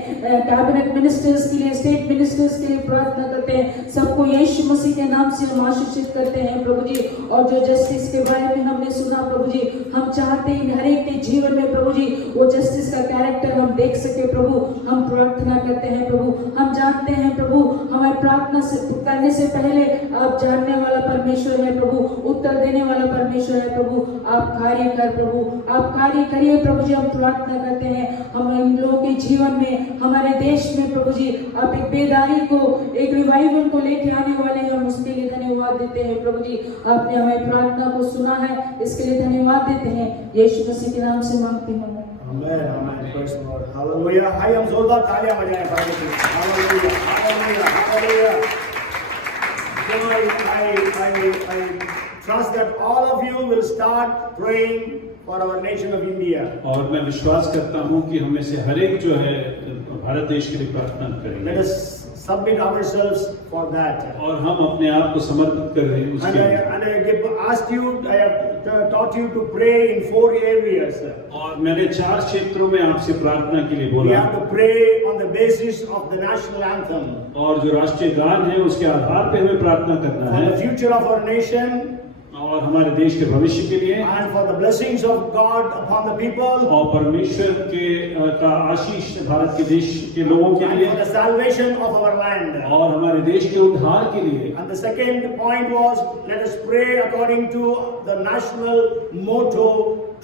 कैबिनेट मिनिस्टर्स के लिए, स्टेट मिनिस्टर्स के लिए प्रार्थना करते हैं। सबको यीशु मसीह के नाम से हम आशीषित करते हैं प्रभु जी। और जो जस्टिस के बारे में हमने सुना प्रभु जी, हम चाहते हैं हर एक के जीवन में प्रभु जी वो जस्टिस का कैरेक्टर हम देख सके प्रभु। हम प्रार्थना करते हैं प्रभु। हम जानते हैं प्रभु हमारे प्रार्थना करने से पहले आप जानने वाला परमेश्वर है प्रभु, उत्तर देने वाला परमेश्वर है प्रभु। आप कार्य कर प्रभु, आप कार्य करिए प्रभु जी। हम प्रार्थना करते हैं हम इन लोगों के जीवन में, हमारे देश में प्रभु जी आप एक बेदारी को, एक रिवाइवल को लेके आने वाले हैं। हम उसके लिए धन्यवाद देते हैं प्रभु जी। आपने हमारी प्रार्थना को सुना है, इसके लिए धन्यवाद देते हैं। यीशु मसीह के नाम से मांगते हैं। Amen, amen. Praise the Lord. Hallelujah. Hi, हम जोरदार तालियां बजाएं भाई के लिए. Hallelujah, hallelujah, hallelujah. I trust that all of you will start praying for our nation of India. और मैं विश्वास करता हूँ कि हमें से हर एक जो है भारत देश के लिए प्रार्थना करेंगे। Let us submit ourselves for that. और हम अपने आप को समर्पित कर रहे हैं उसके लिए। And I have taught you to pray in 4 areas. और मैंने 4 क्षेत्रों में आपसे प्रार्थना के लिए We बोला। have to pray on the basis of the national anthem. और जो राष्ट्रीय गान है उसके आधार पे हमें प्रार्थना करना For the है। future of our nation. और हमारे देश के भविष्य के लिए। And for the blessings of God upon the people. और परमेश्वर का आशीष भारत के देश के लोगों के लिए। And for the salvation of our land. और हमारे देश के उद्धार के लिए। And the second point was, let us pray according to the national motto,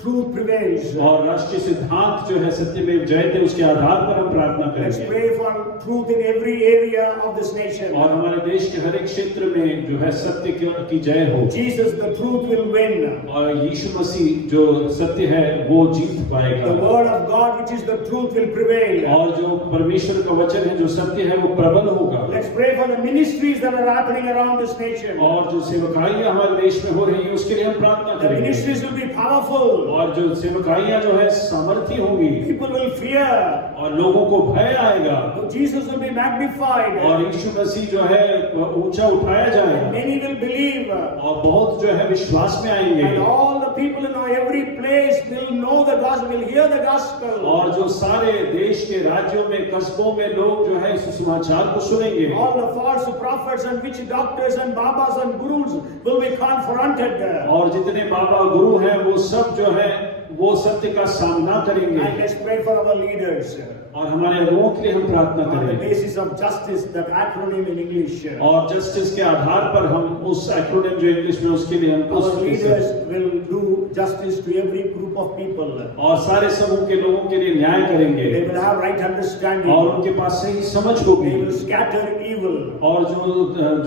truth prevails. और राष्ट्रीय सिद्धांत जो है सत्यमेव जयते, उसके आधार पर हम प्रार्थना Let's करेंगे। pray for truth in every area of this nation. और हमारे देश के हर एक क्षेत्र में जो है सत्य की जय हो। Jesus, the truth will win. और यीशु मसीह जो सत्य है वो जीत पाएगा। The word of God, which is the truth, will prevail. और जो परमेश्वर का वचन है जो सत्य है वो प्रबल होगा। Let's pray for the ministries that are happening around this nation. और जो सेवकाइयां हमारे देश में हो रही है उसके लिए हम प्रार्थना The करेंगे। ministries will be powerful. और जो सेवकाइयां जो है सामर्थी होंगी। People will fear. और लोगों को भय आएगा Jesus will be magnified. और यीशु मसीह जो है ऊंचा उठाया जाएगा Many will believe. और बहुत जो है विश्वास में आएंगे And all the people in every place will know the gospel, will hear the gospel. और जो सारे देश के राज्यों में कस्बों में लोग जो है इस समाचार को सुनेंगे All the false prophets and witch doctors and babas and gurus will be confronted. और जितने बाबा गुरु हैं वो सब जो है वो सत्य का सामना करेंगे And let's pray for our leaders. और हमारे लोगों के लिए हम प्रार्थना On the करें basis of justice, that acronym in English. और जस्टिस के आधार पर हम उस एक्रोनिम जो इंग्लिश में उसके लिए हम Our leaders will do justice to every group of people. और सारे समूह के लोगों के लिए न्याय They करेंगे will have right understanding. और उनके पास सही समझ होगी They will scatter evil. और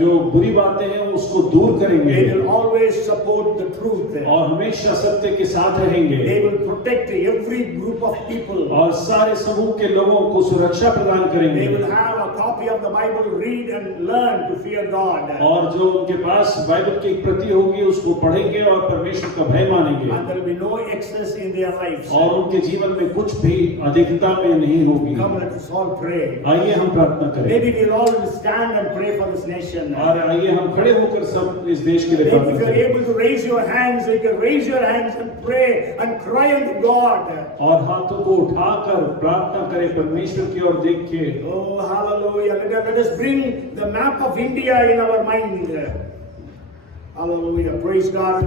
जो बुरी बातें हैं उसको दूर करेंगे They will always support the truth. और हमेशा सत्य के साथ रहेंगे They will protect every group of people. और सारे समूह के लोगों को सुरक्षा प्रदान They करेंगे will have a copy of the Bible, read and learn to fear God. और जो उनके पास बाइबल की एक प्रति होगी उसको पढ़ेंगे और परमेश्वर का भय मानेंगे And there will be no excess in their lives. और उनके जीवन में कुछ भी अधिकता में नहीं होगी Come, let us all pray. आइए हम प्रार्थना करें Maybe we'll all stand and pray for this nation. और आइए हम खड़े होकर सब इस देश के लिए Maybe if प्रार्थना you're करें able to raise your hands, you can raise your hands and pray and cry unto God. और हाथों को उठाकर प्रार्थना करें परमेश्वर की ओर देख के Oh, hallelujah. Let us bring the map of India in our mind. Hallelujah. Praise God.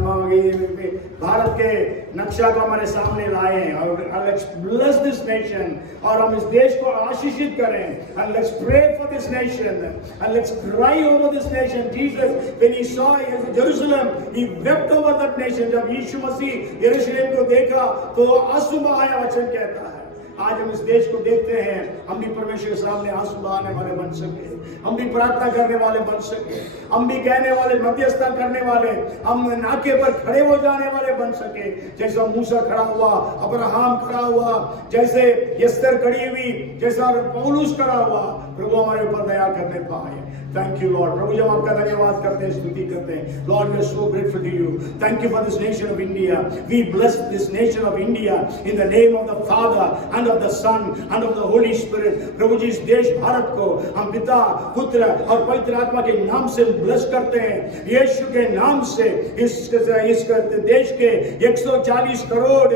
Bharat के नक्शा को हमारे सामने लाए और let's bless this nation और हम इस देश को आशीषित करें and let's pray for this nation and let's cry over this nation. Jesus, when he saw Jerusalem, he wept over that nation. जब यीशु मसीह यरूशलेम को देखा तो आंसू बहाया वचन कहता है। आज हम इस देश को देखते हैं, हम भी परमेश्वर के सामने आंसू बहाने वाले बन सके, हम भी प्रार्थना करने वाले बन सके, हम भी कहने वाले, मध्यस्थता करने वाले, हम नाके पर खड़े हो जाने वाले बन सके। जैसा मूसा खड़ा हुआ, अब्राहम खड़ा हुआ, जैसे यस्तर खड़ी हुई, जैसा पौलुस खड़ा हुआ, प्रभु हमारे ऊपर दया करने पाए। Thank you, Lord. प्रभु जब आपका धन्यवाद करते हैं, स्तुति करते हैं। Lord, we are so grateful to you. Thank you for this nation of India. We bless this nation of India in the name of the Father and of the Son and of the Holy Spirit. प्रभु जी इस देश भारत को हम पिता, पुत्र और पवित्र आत्मा के नाम से ब्लेस करते हैं। यीशु के नाम से इस देश के 140 करोड़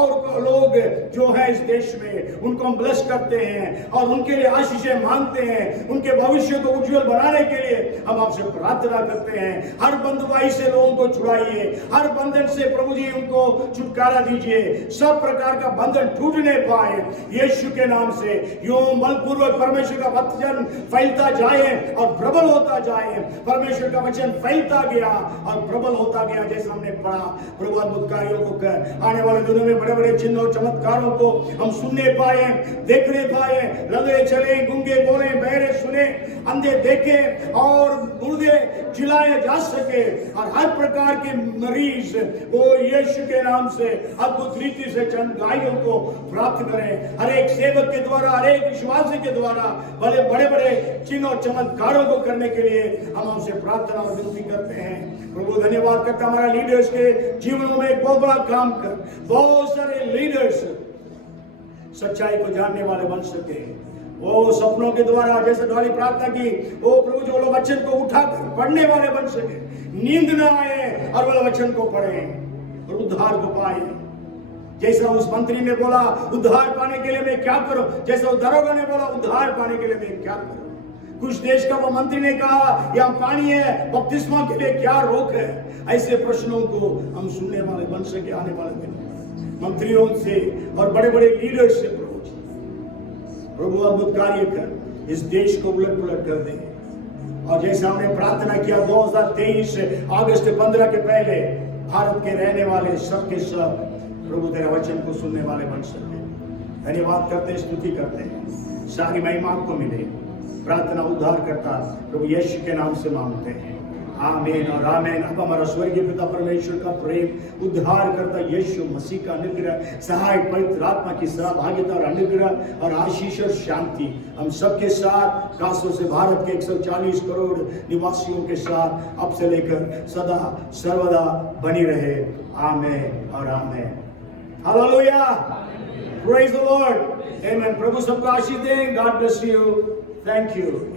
और लोग जो है इस देश में, उनको हम ब्लेस करते हैं और उनके लिए आशीषें मांगते हैं। उनके भविष्य को उज्जवल बनाने के लिए हम आपसे प्रार्थना करते हैं। हर बंधुआई से लोगों को छुड़ाइए, हर बंधन से प्रभु जी उनको छुटकारा दीजिए, सब प्रकार का बंधन टूटने पाए यीशु के नाम से। यूं बलपूर्वक परमेश्वर का वचन फैलता जाए और प्रबल होता जाए। परमेश्वर का वचन फैलता गया और प्रबल होता गया, जैसे हमने पढ़ा। प्रभु अद्भुत कार्यों को कर आने वाले दिनों में बड़े बड़े चिन्ह और चमत्कारों को हम सुनने पाए, देखने पाए। लंगड़े चले, गूंगे बोले, बहरे सुने, अंधे देखे और मुर्दे जिलाए जा सके और हर प्रकार के मरीज वो यीशु के नाम से अद्भुत रीति से चंद गायों को प्राप्त करें। हर एक सेवक के द्वारा, हर एक विश्वासी के द्वारा बड़े बड़े चिन्ह और चमत्कारों को करने के लिए हम आपसे प्रार्थना और विनती करते हैं। प्रभु धन्यवाद करता हमारा लीडर्स के जीवनों में एक बहुत बड़ा काम कर, बहुत सारे लीडर्स सच्चाई को जानने वाले बन सके। वो सपनों के द्वारा, जैसे द्वारी प्रार्थना की, वो प्रभु जो लोग वचन को उठाकर पढ़ने वाले बन सके, नींद न आए और वो वचन को पढ़ें और उद्धार को पाए। जैसा उस मंत्री ने बोला उद्धार पाने के लिए मैं क्या करूं, जैसा उस दरोगा ने बोला उद्धार पाने के लिए मैं क्या करूं। कुछ देश का वो मंत्री ने कहा या पानी है, बपतिस्मा के लिए क्या रोक है। ऐसे प्रश्नों को हम सुनने वाले बन सके आने वाले दिन मंत्रियों से और बड़े बड़े लीडर से। प्रभु अद्भुत कार्य कर इस देश को उलट पुलट कर दे। और जैसे हमने प्रार्थना किया 2023 अगस्त 15 के पहले भारत के रहने वाले सब के सब प्रभु तेरे वचन को सुनने वाले बन सके। धन्यवाद करते हैं, स्तुति करते हैं, सारी महिमा आपको मिले। प्रार्थना उद्धार करता प्रभु यीशु के नाम से मांगते हैं, आमीन और आमीन। अब हमारा स्वर्गीय पिता परमेश्वर का प्रेम, उद्धार करता यीशु मसीह का अनुग्रह, सहायक पवित्र आत्मा की सहभागिता और अनुग्रह और आशीष और शांति हम सबके साथ, खासतौर से भारत के 140 करोड़ निवासियों के साथ अब से लेकर सदा सर्वदा बनी रहे। आमीन और आमीन। Hallelujah. Praise the Lord. Amen. प्रभु सबको आशीष दें. God bless you. Thank you.